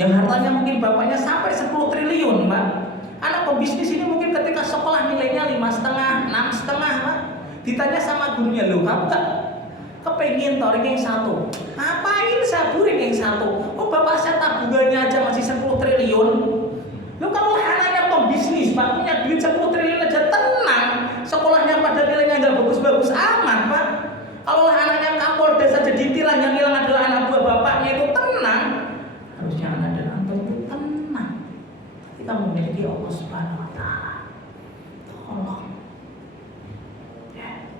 yang hartanya mungkin bapaknya sampai 10 triliun, Pak, anak pembisnis ini mungkin ketika sekolah nilainya 5,5, 6,5, Pak, ditanya sama gurunya, loh, kamu gak kepengin toring yang satu? Ngapain saburin yang satu? Oh, bapak saya tabungannya aja masih 10 triliun. Loh, kalau anaknya pembisnis, Pak, punya duit 10 triliun aja tenang, sekolahnya pada nilainya gak bagus-bagus amat, Pak. Kalau anaknya Kapolda saja ditilang, yang hilang adalah anak buah bapaknya, itu tenang. Harusnya anak dan antum itu tenang ketika memiliki Allah Subhanahu wa taala. Tolong. Ya.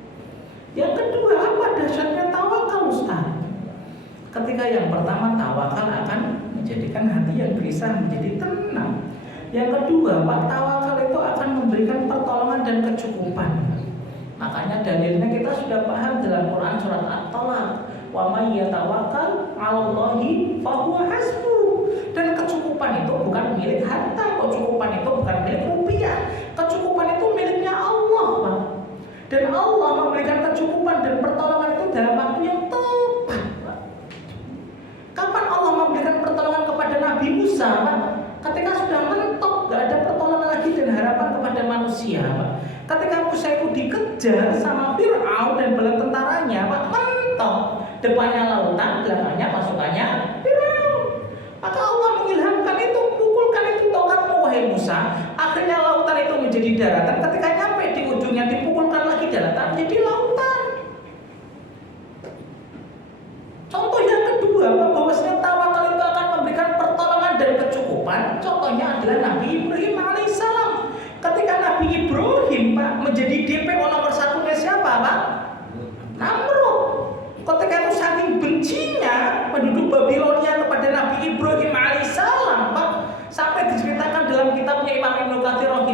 Yang kedua, apa dahsyatnya tawakal, Ustaz? Ketika yang pertama tawakal akan menjadikan hati yang gelisah menjadi tenang. Yang kedua, Pak, tawakal itu akan memberikan pertolongan dan kecukupan. Makanya dalilnya kita sudah paham dalam Quran surat At-Talaq, wa may yatawakkal 'alallahi fahuwa hasbuh. Dan kecukupan itu bukan milik harta, kecukupan itu bukan milik rupiah, kecukupan itu miliknya Allah, Pak. Dan Allah memberikan kecukupan dan pertolongan itu dalam waktu yang tepat, Pak. Kapan Allah memberikan pertolongan kepada Nabi Musa, Pak? Ketika sudah mentok, gak ada pertolongan lagi dan harapan kepada manusia, Pak. Ketika Musa itu dikejar sama Fir'aun dan bala tentaranya, Pak, mentok. Depannya lautan, belakangnya pasukannya Fir'aun. Maka Allah mengilhamkan itu, pukulkan itu tongkatmu, wahai Musa. Akhirnya lautan itu menjadi daratan. Ketika nyampe di ujungnya, dipukulkan lagi daratan menjadi lautan. Contoh yang kedua, Pak, bahwasanya tawakal itu akan memberikan pertolongan dan kecukupan. Contohnya adalah Nabi Ibrahim alaihissalam. Ketika Nabi Ibrahim, Pak, menjadi DPO nomor 1-nya siapa, Pak? Namrud. Ketika itu saking bencinya penduduk Babilonia kepada Nabi Ibrahim alaihissalam, Pak,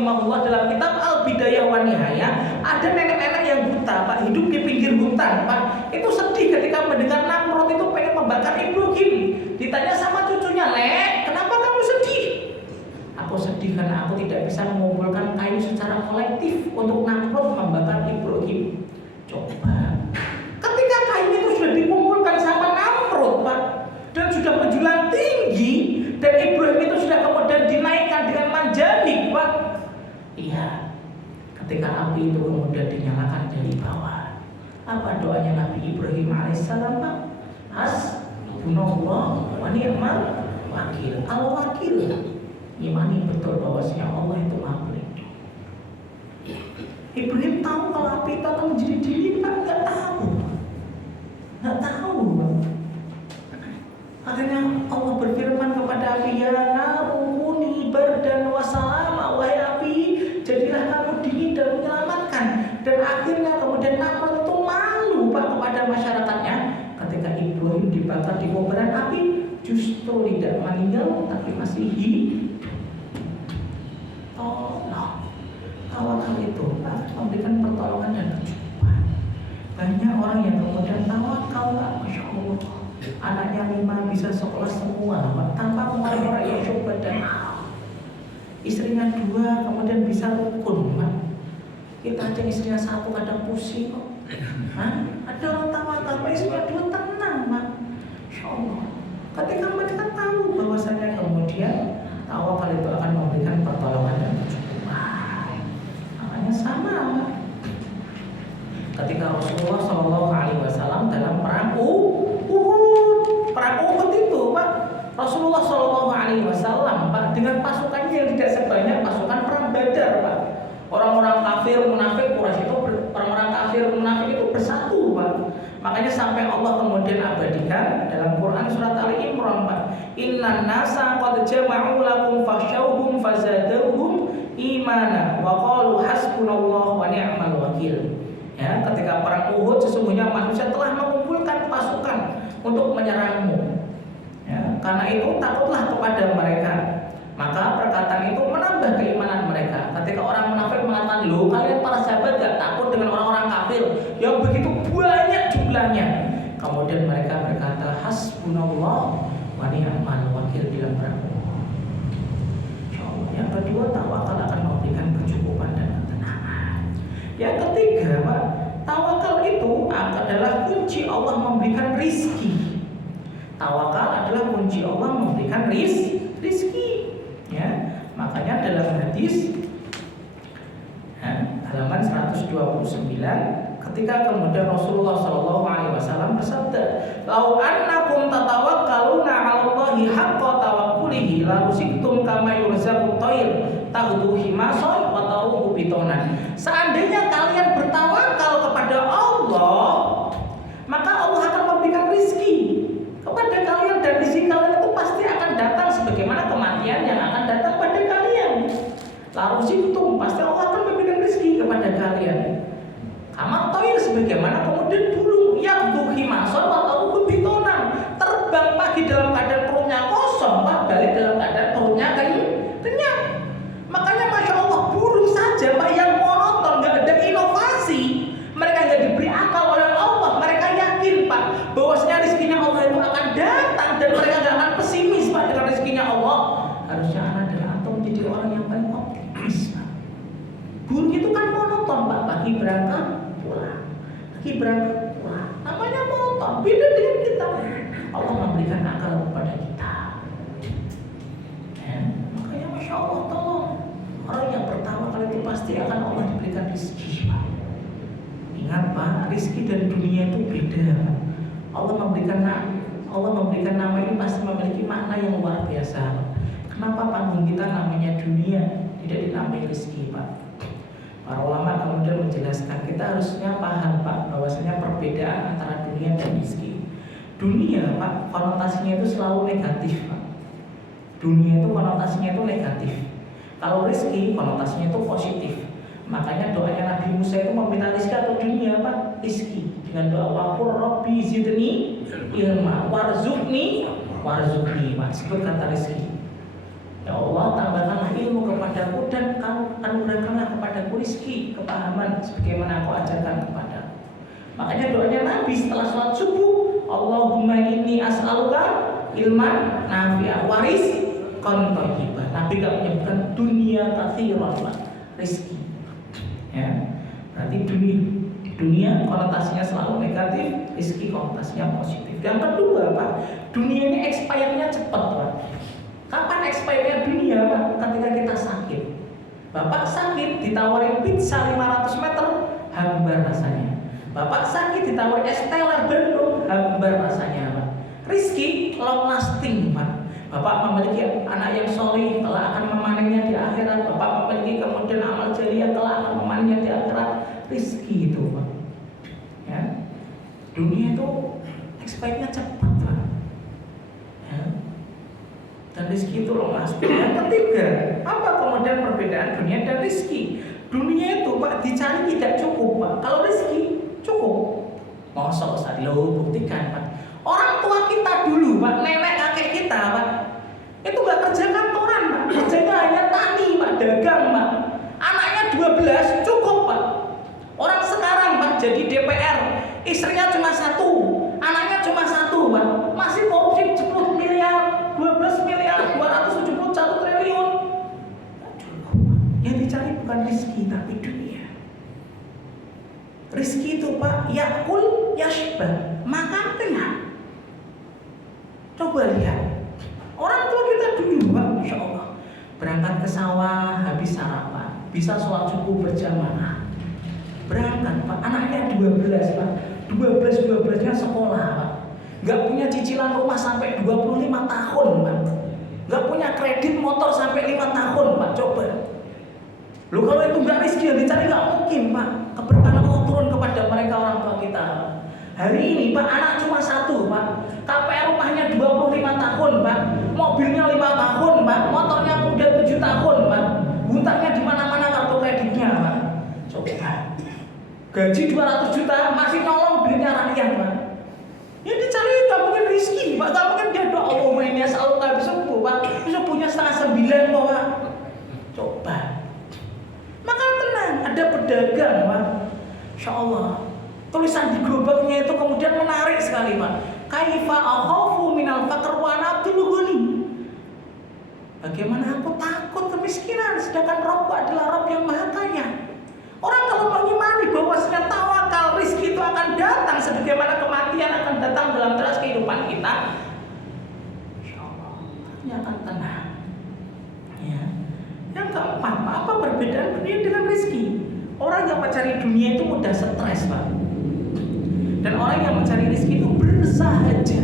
rahimahullah dalam kitab Al-Bidayah wa Nihayah, ada nenek-nenek yang buta, Pak, hidup di pinggir hutan, Pak. Itu sedih ketika mendengar Namrud itu pengen membakar Ibrahim. Ditanya sama cucunya, "Nek, kenapa kamu sedih?" "Aku sedih karena aku tidak bisa mengumpulkan kayu secara kolektif untuk Namrud membakar Ibrahim." Coba, ketika kayu itu sudah dikumpulkan sama Namrud, Pak, dan sudah menjulang tinggi, dan Ibrahim itu sudah kemudian dinaikkan dengan manjani, Pak. Iya, ketika api itu kemudian dinyalakan dari bawah, apa doanya Nabi Ibrahim alaihissalam, Pak? Hasbunallah wa ni'mal wakil. Al-wakil, imani betul bahwasanya Allah itu Maha Pelindung. Ibrahim tahu kalau api itu akan menjadi dingin, Pak? Nggak tahu, Pak. Akhirnya Allah berfirman kepada api, "Ya narukuni bardan wa salama." Wahai api, jadilah kamu dingin dan menyelamatkan. Dan akhirnya kemudian Namrud itu malu, Pak, kepada masyarakatnya ketika Ibrahim dibakar di kobaran api, justru tidak meninggal tapi masih hidup. Tolong, tawakal itu akan memberikan pertolongan dan kecukupan. Banyak orang yang kemudian tawakal, Pak, Masya Allah, anaknya 5 bisa sekolah semua, Pak, tanpa mengeluarkan yang coba dan istrinya 2 kemudian bisa rukun, Pak. Kita aja istrinya 1 kadang pusing kok. Ada orang tawakal, Pak, istrinya 2 tenang, Pak. Masya Allah. Ketika mereka tahu bahwasanya kemudian tawakal itu akan memberikan pertolongan dan kecukupan. Makanya sama, Pak. Ketika Rasulullah SAW dalam perang Uhud, itu, Pak, Rasulullah SAW, Pak, dengan pasukannya yang tidak sebanyak pasukan perang Badar, Pak. Orang-orang kafir munafik Quraisy itu, orang-orang kafir munafik itu bersatu, Pak. Makanya sampai Allah kemudian abadikan dalam Quran surat Ali Imran, Pak, "Innan nasa qad jama'u lakum fakhshawhum fazadahum imana wa qalu hasbunallahu wa ni'mal wakil." Ya, ketika perang Uhud sesungguhnya manusia telah mengumpulkan pasukan untuk menyerangmu. Ya, karena itu takutlah kepada mereka. Maka perkataan itu menambah keimanan mereka. Ketika orang munafik mengatakan, "Loh, kalian para sahabat gak takut dengan orang-orang kafir yang begitu banyak jumlahnya?" Kemudian mereka berkata, "Hasbunallah wa ni'mal wakil" dalam perang Uhud. Insyaallah. Yang kedua, tawakal akan memberikan kecukupan dan ketenangan. Yang ketiga, Pak, tawakal itu adalah kunci Allah memberikan rizki. Tawakal adalah kunci Allah memberikan rizki. Ya, makanya dalam hadis halaman 129, ketika kemudian Rasulullah SAW bersabda, "Lau annakum tatawakkaluna 'alallahi haqqa tawakkulihi la rusiktum kama yurzaqut thair taghdu himasan wa taruhu bitonan." Seandainya kalian bertawakal kepada Allah, maka Allah akan memberikan rizki kepada kalian, dan rizki kalian itu pasti akan datang sebagaimana kematian yang akan datang pada kalian. Lalu situ pasti Allah akan memberikan rizki kepada kalian. Kama toir, sebagaimana kemudian burung yang duhimason atau bitonan, terbang pagi dalam keadaan perutnya kosong, Pak, balik dalam keadaan perutnya kenyang. Makanya Masya Allah, burung saja, Pak, yang monoton, nggak ada inovasi, mereka nggak diberi akal oleh Allah, mereka yakin, Pak, bahwasanya rezekinya Allah itu akan datang, dan mereka nggak akan pesimis, Pak, dengan rezekinya Allah. Harusnya anak dan antum menjadi orang yang paling optimis, Pak. Burung itu kan monoton, Pak, pagi berangkat pulang, pagi berangkat pulang, namanya monoton. Beda dengan kita. Allah memberikan akal kepada kita. Ya, makanya Masya Allah, tolong orang yang bertawakal itu pasti akan Allah diberikan rezeki, Pak. Ingat, Pak, rezeki dan dunia itu beda. Allah memberikan nama ini pasti memiliki makna yang luar biasa. Kenapa panggung kita namanya dunia, tidak dinamai rezeki, Pak? Para ulama kemudian menjelaskan, kita harusnya paham, Pak, bahwasanya perbedaan antara dunia dan rezeki. Dunia, Pak, konotasinya itu selalu negatif, Pak. Dunia itu konotasinya itu negatif. Kalau rezeki konotasinya itu positif. Makanya doanya Nabi Musa itu meminta rezeki atau dunia, Pak? Rezeki. Dengan doa waqur rabbi zidni ilma warzuqni, Pak, sebut kata rezeki. Ya Allah, tambahkanlah ilmu kepadaku dan anugerahkanlah kepadaku rizki, kepahaman sebagaimana Kau ajarkan kepadaku. Makanya doanya Nabi setelah sholat subuh, Allahumma inni as'aluka ilman nafi'a waris kontohibah. Nabi gak menyebutkan dunia kathirah, rizki. Ya, berarti dunia konotasinya selalu negatif, rizki konotasinya positif. Yang kedua, Pak, dunia ini expirednya cepat, Pak. Kapan expirednya dunia, Pak? Ketika kita sakit. Bapak sakit ditawarin pizza 500 meter, hambar rasanya. Bapak sakit ditawarin es teler Bandung, hambar rasanya, Pak. Rizki long lasting, Pak. Bapak memiliki anak yang soleh, kelak akan memanennya di akhirat. Bapak memiliki kemudian amal jariah, kelak akan memanennya di akhirat. Rizki itu, Pak. Ya. Dunia itu expirednya cepat, Pak. Ya. Dan rizki itu long lasting. Yang ketiga, apa kemudian perbedaan dunia dan rizki? Dunia itu, Pak, dicari tidak cukup, Pak. Kalau rizki cukup. Masa Ustaz, lo buktikan, Pak. Orang tua kita dulu, Pak, nenek kakek kita, Pak, itu gak kerja kantoran, Pak. Kerjanya hanya tani, Pak, dagang, Pak. Anaknya 12 cukup, Pak. Orang sekarang, Pak, jadi DPR, istrinya cuma satu, anaknya cuma satu, Pak. Masih korupsi 10 miliar, 12 miliar, 271 triliun. Cukup, Pak. Yang dicari bukan rizki, tapi dunia. Rizki itu, Pak, yakul yashbah, makan kenyang. Coba lihat, orang tua kita dulu, Pak, Masya Allah, berangkat ke sawah, habis sarapan, bisa sholat subuh berjamaah. Berangkat, Pak, anaknya 12, Pak, 12-12-nya sekolah, Pak. Gak punya cicilan rumah sampai 25 tahun, Pak. Gak punya kredit motor sampai 5 tahun, Pak, coba. Loh, kalau itu gak rezeki yang dicari gak mungkin, Pak. Keberkahan Allah turun kepada mereka orang tua kita. Hari ini, Pak, anak cuma satu, Pak. KPR rumahnya 25 tahun, Pak. Mobilnya 5 tahun, Pak. Motornya udah 7 tahun, Pak. Hutangnya di mana-mana kartu kreditnya, Pak. Coba. Gaji 200 juta masih nolong duitnya rakyat, Pak. Ya dicari gak mungkin rezeki, Pak. Gak mungkin dia doa Allah ini selalu habis subuh, Pak. Bisa punya 8:30 kok, Pak. Coba. Maka tenang, ada pedagang, Pak. Insya Allah. Tulisan di gerobaknya itu kemudian menarik sekali, Pak. Kaifa akhafu minal faqr wa ana abdul ghani. Bagaimana aku takut kemiskinan sedangkan Rabb adalah Rabb yang Maha Kaya. Orang kalau mengimani bahwasanya tawakal, rizki itu akan datang sebagaimana kematian akan datang dalam teras kehidupan kita, insyaallah hatinya akan tenang. Ya. Yang keempat, Pak, apa perbedaan dunia dengan rizki? Orang yang mencari dunia itu mudah stres, Pak. Dan orang yang mencari rizki itu bersahaja.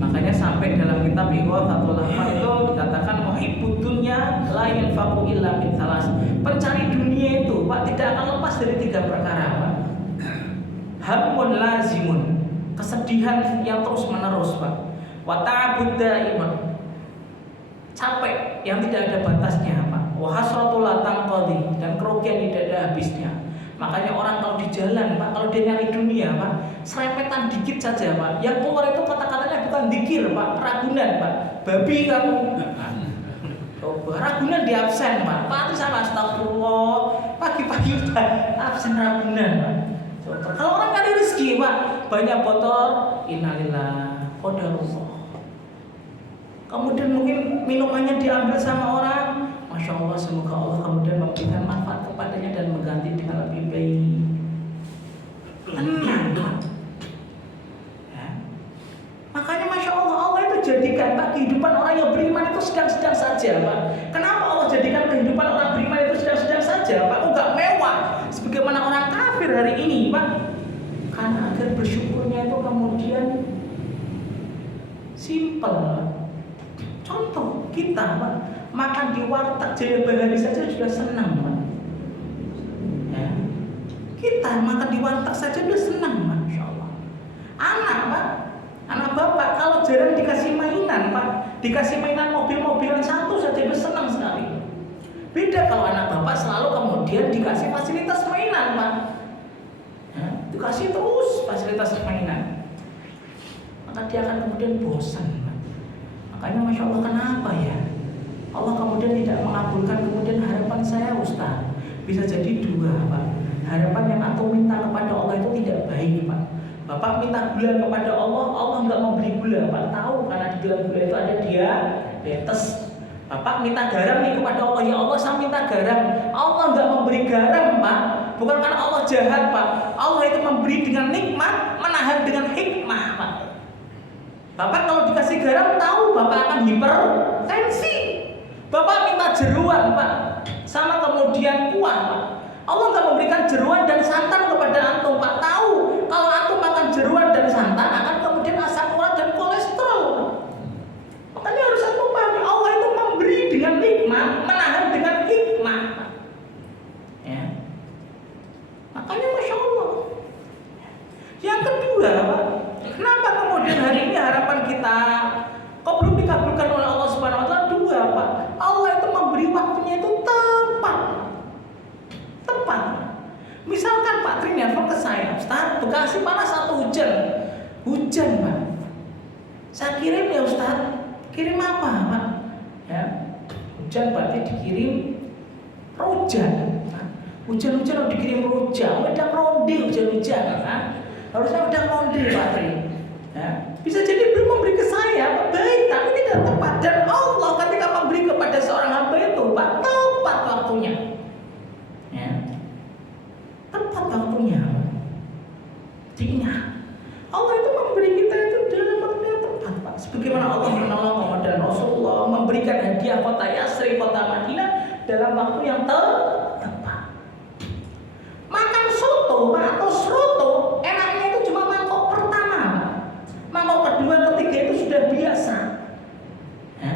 Makanya sampai dalam kitab Ighathatul Lahfan itu dikatakan muhibbud dunya la yanfa'u illa min thalas. Pencari dunia itu, Pak, tidak akan lepas dari 3 perkara, Pak. Hammun lazimun, kesedihan yang terus menerus, Pak. Wa ta'abud daiman, capek yang tidak ada batasnya, Pak. Wa hasratul la tanqadi, dan kerugian tidak ada habisnya. Makanya orang kalau di jalan, Pak, kalau dia nyari dunia, Pak, serempetan dikit saja, Pak, yang keluar itu kata-katanya bukan dikir, Pak, ragunan, Pak. Babi kamu. Coba ragunan di absen, Pak. Pak, itu sama astagfirullah. Pagi-pagi udah absen ragunan, Pak. Coba. Kalau orang nyari rezeki, Pak, banyak botol, innalillah, qadarullah. Kemudian mungkin minumannya diambil sama orang, Masya Allah, semoga Allah kemudian memberikan manfaat kepadanya dan mengganti dengan lebih baik. Tenang, Pak. Ya. Makanya Masya Allah, Allah itu jadikan, Pak, kehidupan orang yang beriman itu sedang-sedang saja, Pak. Kenapa Allah jadikan kehidupan orang beriman itu sedang-sedang saja, Pak? Enggak mewah sebagaimana orang kafir hari ini, Pak. Karena agar bersyukurnya itu kemudian simpel. Contoh kita, Pak, makan di warteg Jaya Bahari saja sudah senang, Pak. Ya. Kita makan di warteg saja sudah senang, Pak. Insya Allah. Anak, Pak, anak bapak kalau jarang dikasih mainan, Pak, dikasih mainan mobil-mobilan satu saja sudah senang sekali. Beda kalau anak bapak selalu kemudian dikasih fasilitas mainan, Pak. Ya, dikasih terus fasilitas mainan, maka dia akan kemudian bosan, Pak. Makanya Masya Allah, kenapa ya? Allah kemudian tidak mengabulkan kemudian harapan saya Ustaz. Bisa jadi dua Pak. Harapan yang antum minta kepada Allah itu tidak baik Pak. Bapak minta gula kepada Allah, Allah nggak memberi gula Pak. Tahu karena di dalam gula itu ada diabetes. Bapak minta garam nih kepada Allah, ya Allah saya minta garam. Allah nggak memberi garam Pak. Bukan karena Allah jahat Pak. Allah itu memberi dengan nikmat, menahan dengan hikmah Pak. Bapak kalau dikasih garam tahu Bapak akan hipertensi. Bapak minta jeruan Pak, sama kemudian kuah Pak. Allah nggak memberikan jeruan dan santan kepada antum Pak. Tahu kalau antum makan jeruan dan santan akan kemudian asam urat dan kolesterol Pak. Makanya harus antum pahami Allah itu memberi dengan nikmat, menahan dengan hikmah Pak. Ya. Makanya Masya Allah. Yang kedua Pak, kenapa kemudian hari ini harapan kita kok belum dikabulkan oleh Allah Subhanahu wa taala? Dua Pak, Allah itu memberi waktunya itu tepat. Misalkan Pak Tri nelfon ke saya, Ustaz, Bekasi panas atau hujan? Hujan Pak. Saya kirim ya Ustaz. Kirim apa Pak? Ya, hujan berarti dikirim rojan. Hujan-hujan harus dikirim rojan. Udah ronde hujan-hujan kan? Harusnya udah ronde Pak Tri. Ya, bisa jadi belum memberi ke saya, baik, tapi tidak tepat. Dan Allah ketika memberi kepada seorang hamba itu Pak, tepat waktunya. Ya, tepat waktunya. Diingat, Allah itu memberi kita itu dalam waktu yang tepat Pak. Sebagaimana Allah menolong Muhammad dan Rasulullah, memberikan hadiah kota Yasrib, kota Madinah dalam waktu yang tepat. Makan soto Pak, atau seroto, enaknya itu cuma mangkok pertama Pak. Mangkok kedua, ketiga itu sudah biasa. Ya.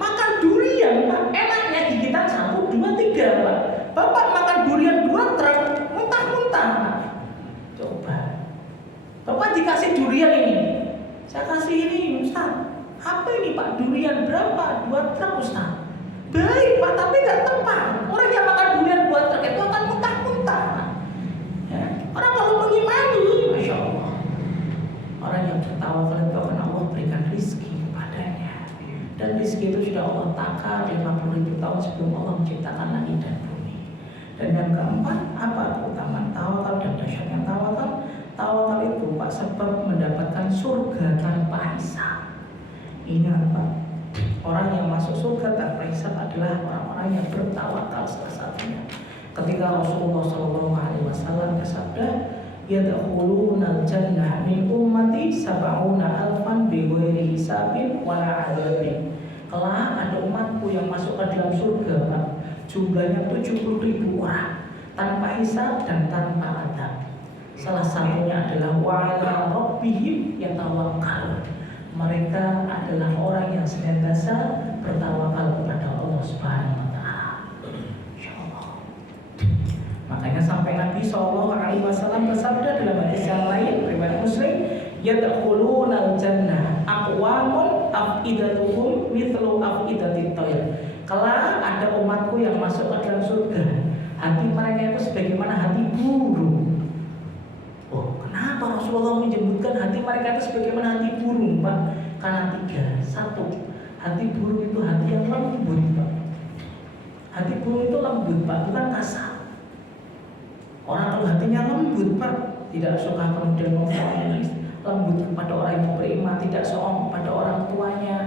Makan durian Pak, enaknya gigitan 1, 2, 3 Pak. Bapak makan durian 2 truk, muntah-muntah Pak. Coba Bapak dikasih durian ini, saya kasih ini Ustaz. Apa ini Pak, durian berapa? 2 truk Ustaz. Baik Pak, tapi gak tepat. Orang yang makan durian 2 truk itu akan muntah-muntah Pak. Ya. Orang kalau mengimani, Masya Allah, orang yang bertawakal itu akan Allah berikan rizki kepadanya. Dan rizki itu sudah Allah takar 50.000 tahun sebelum Allah menciptakan langit dan bumi. Dan yang keempat, apa keutamaan tawakal dan dahsyatnya tawakal? Tawakal itu Pak sebab mendapatkan surga tanpa hisab. Ingat Pak, orang yang masuk surga tanpa hisab adalah orang-orang yang bertawakal salah satunya. Ketika Rasulullah SAW bersabda, yadkhulunal jannah min ummati sab'una alfan bighairi hisabin wala adzabin. Kelak ada umatku yang masuk ke dalam surga Pak, jumlahnya 70.000 orang tanpa hisab dan tanpa adab. Salah satunya adalah wa'ala rabbihim yatawakkal. Mereka adalah orang yang senantiasa bertawakal kepada Allah Subhanahu wa taala. Insyaallah. Makanya sampai Nabi SAW bersabda dalam hadis yang lain riwayat Muslim, yadkhulunal jannah aqwamun afidatuhum mithlu afidatit tayr. Kelak ada umatku yang masuk ke dalam surga, hati mereka itu sebagaimana hati burung. Oh, kenapa Rasulullah menyebutkan hati mereka itu sebagaimana hati burung Pak? Karena 3. 1, hati burung itu hati yang lembut Pak. Hati burung itu lembut Pak, bukan kasar. Orang kalau hatinya lembut Pak, tidak suka kemudian memfonis, lembut kepada orang yang beriman, tidak sombong kepada orang tuanya,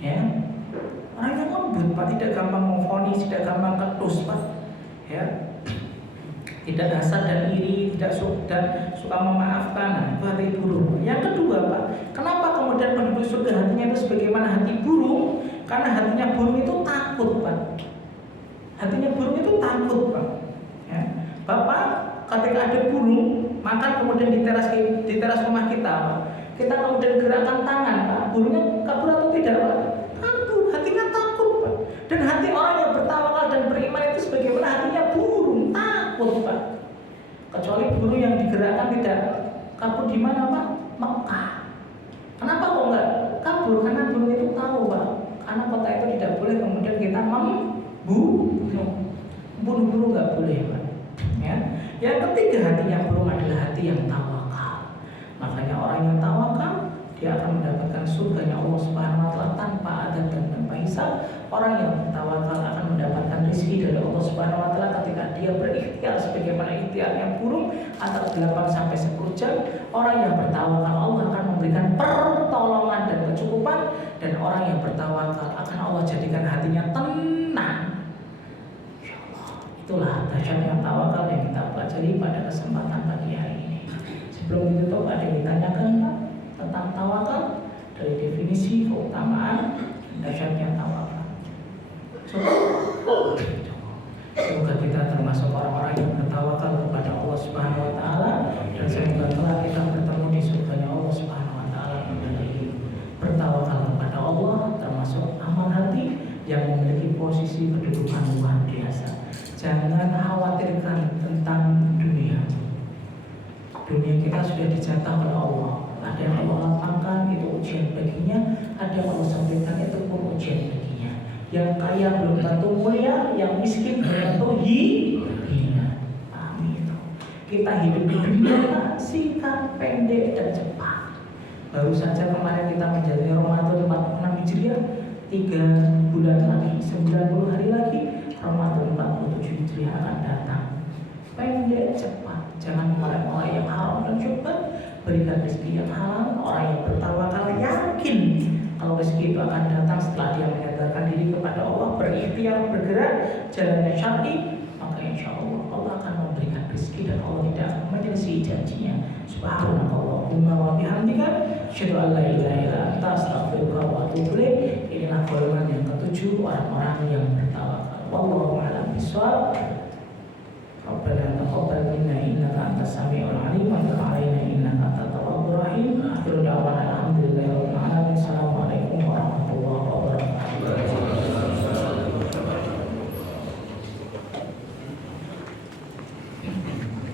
ya. Orang yang lembut Pak, tidak gampang memfonis, tidak gampang ketus Pak, ya. Tidak hasad dan iri, tidak suka memaafkan. Nah, itu hati burung. Yang kedua Pak, kenapa kemudian penduduk surga hatinya itu sebagaimana hati burung? Karena hatinya burung itu takut Pak. Hatinya burung itu takut Pak. Ya. Bapak, ketika ada burung makan kemudian di teras rumah kita Pak, kita kemudian gerakkan tangan Pak, burungnya kabur atau tidak Pak? Kabur, hatinya takut Pak. Dan hati orang yang bertawakal dan beriman itu sebagaimana hatinya burung, takut Pak. Kecuali burung yang digerakkan tidak kabur di mana Pak? Mekah. Kenapa kok enggak kabur? Karena burung itu tahu Pak, karena kota itu tidak boleh kemudian kita membunuh. Bunuh-bunuh nggak boleh Pak. Ya. Yang ketiga, hatinya burung adalah hati yang tawakal. Makanya orang yang tawakal dia akan mendapatkan mendapatkan surganya Allah Subhanahu wa taala tanpa adab dan tanpa hisab. Orang yang bertawakal akan mendapatkan rezeki dari Allah Subhanahu wa taala ketika dia berikhtiar sebagaimana ikhtiarnya burung antara 8 sampai 10 jam. Orang yang bertawakal Allah akan memberikan pertolongan dan kecukupan, dan orang yang bertawakal akan Allah jadikan hatinya tenang. Insyaallah. Itulah dahsyatnya tawakal yang kita pelajari pada kesempatan pagi hari ini. Sebelum ditutup, ada yang ditanyakan Pak tentang tawakal, dari definisi, keutamaan, dahsyatnya tawakal. Semoga kita termasuk orang-orang yang bertawakal kepada Allah Subhanahu wa taala, dan semoga telah kita bertemu di surganya Allah Subhanahu wa taala. Bertawakal kepada Allah termasuk amal hati yang memiliki posisi kedudukan luar biasa. Jangan khawatirkan tentang dunia. Dunia kita sudah dijatah oleh Allah. Ada yang Allah lapangkan, itu ujian baginya. Ada yang Allah sampaikan, itu pun ujian baginya. Yang kaya belum tentu mulia, yang miskin belum tentu hina. Pahami itu. Kita hidup di dunia singkat, pendek, dan cepat. Baru saja kemarin kita menjalani Ramadan 46 Hijriah, 3 bulan lagi, 90 hari lagi, Ramadan 47 Hijriah akan datang. Pendek, cepat. Jangan mulai yang haram dan syubhat. Berikan rezeki yang halal. Orang yang bertawakal yakin kalau rezeki itu akan datang setelah dia menyadarkan diri kepada Allah, berikhtiar, bergerak jalannya syar'i, maka insya Allah Allah akan memberikan rezeki dan Allah tidak akan menyelisih janjinya. Subhanakallahumma wa bihamdika, asyhadu an la ilaha illa anta, astaghfiruka wa atubu ilaik. Inilah golongan yang ketujuh, orang-orang yang bertawakal. Wallahu a'lam bishawab. Rabbana taqabbal minna innaka antas samiul alim wa tub 'alaina innaka antat tawwabur rahim. Akhiru da'wana alhamdulillahi rabbil alamin. Assalamualaikum warahmatullahi wabarakatuh.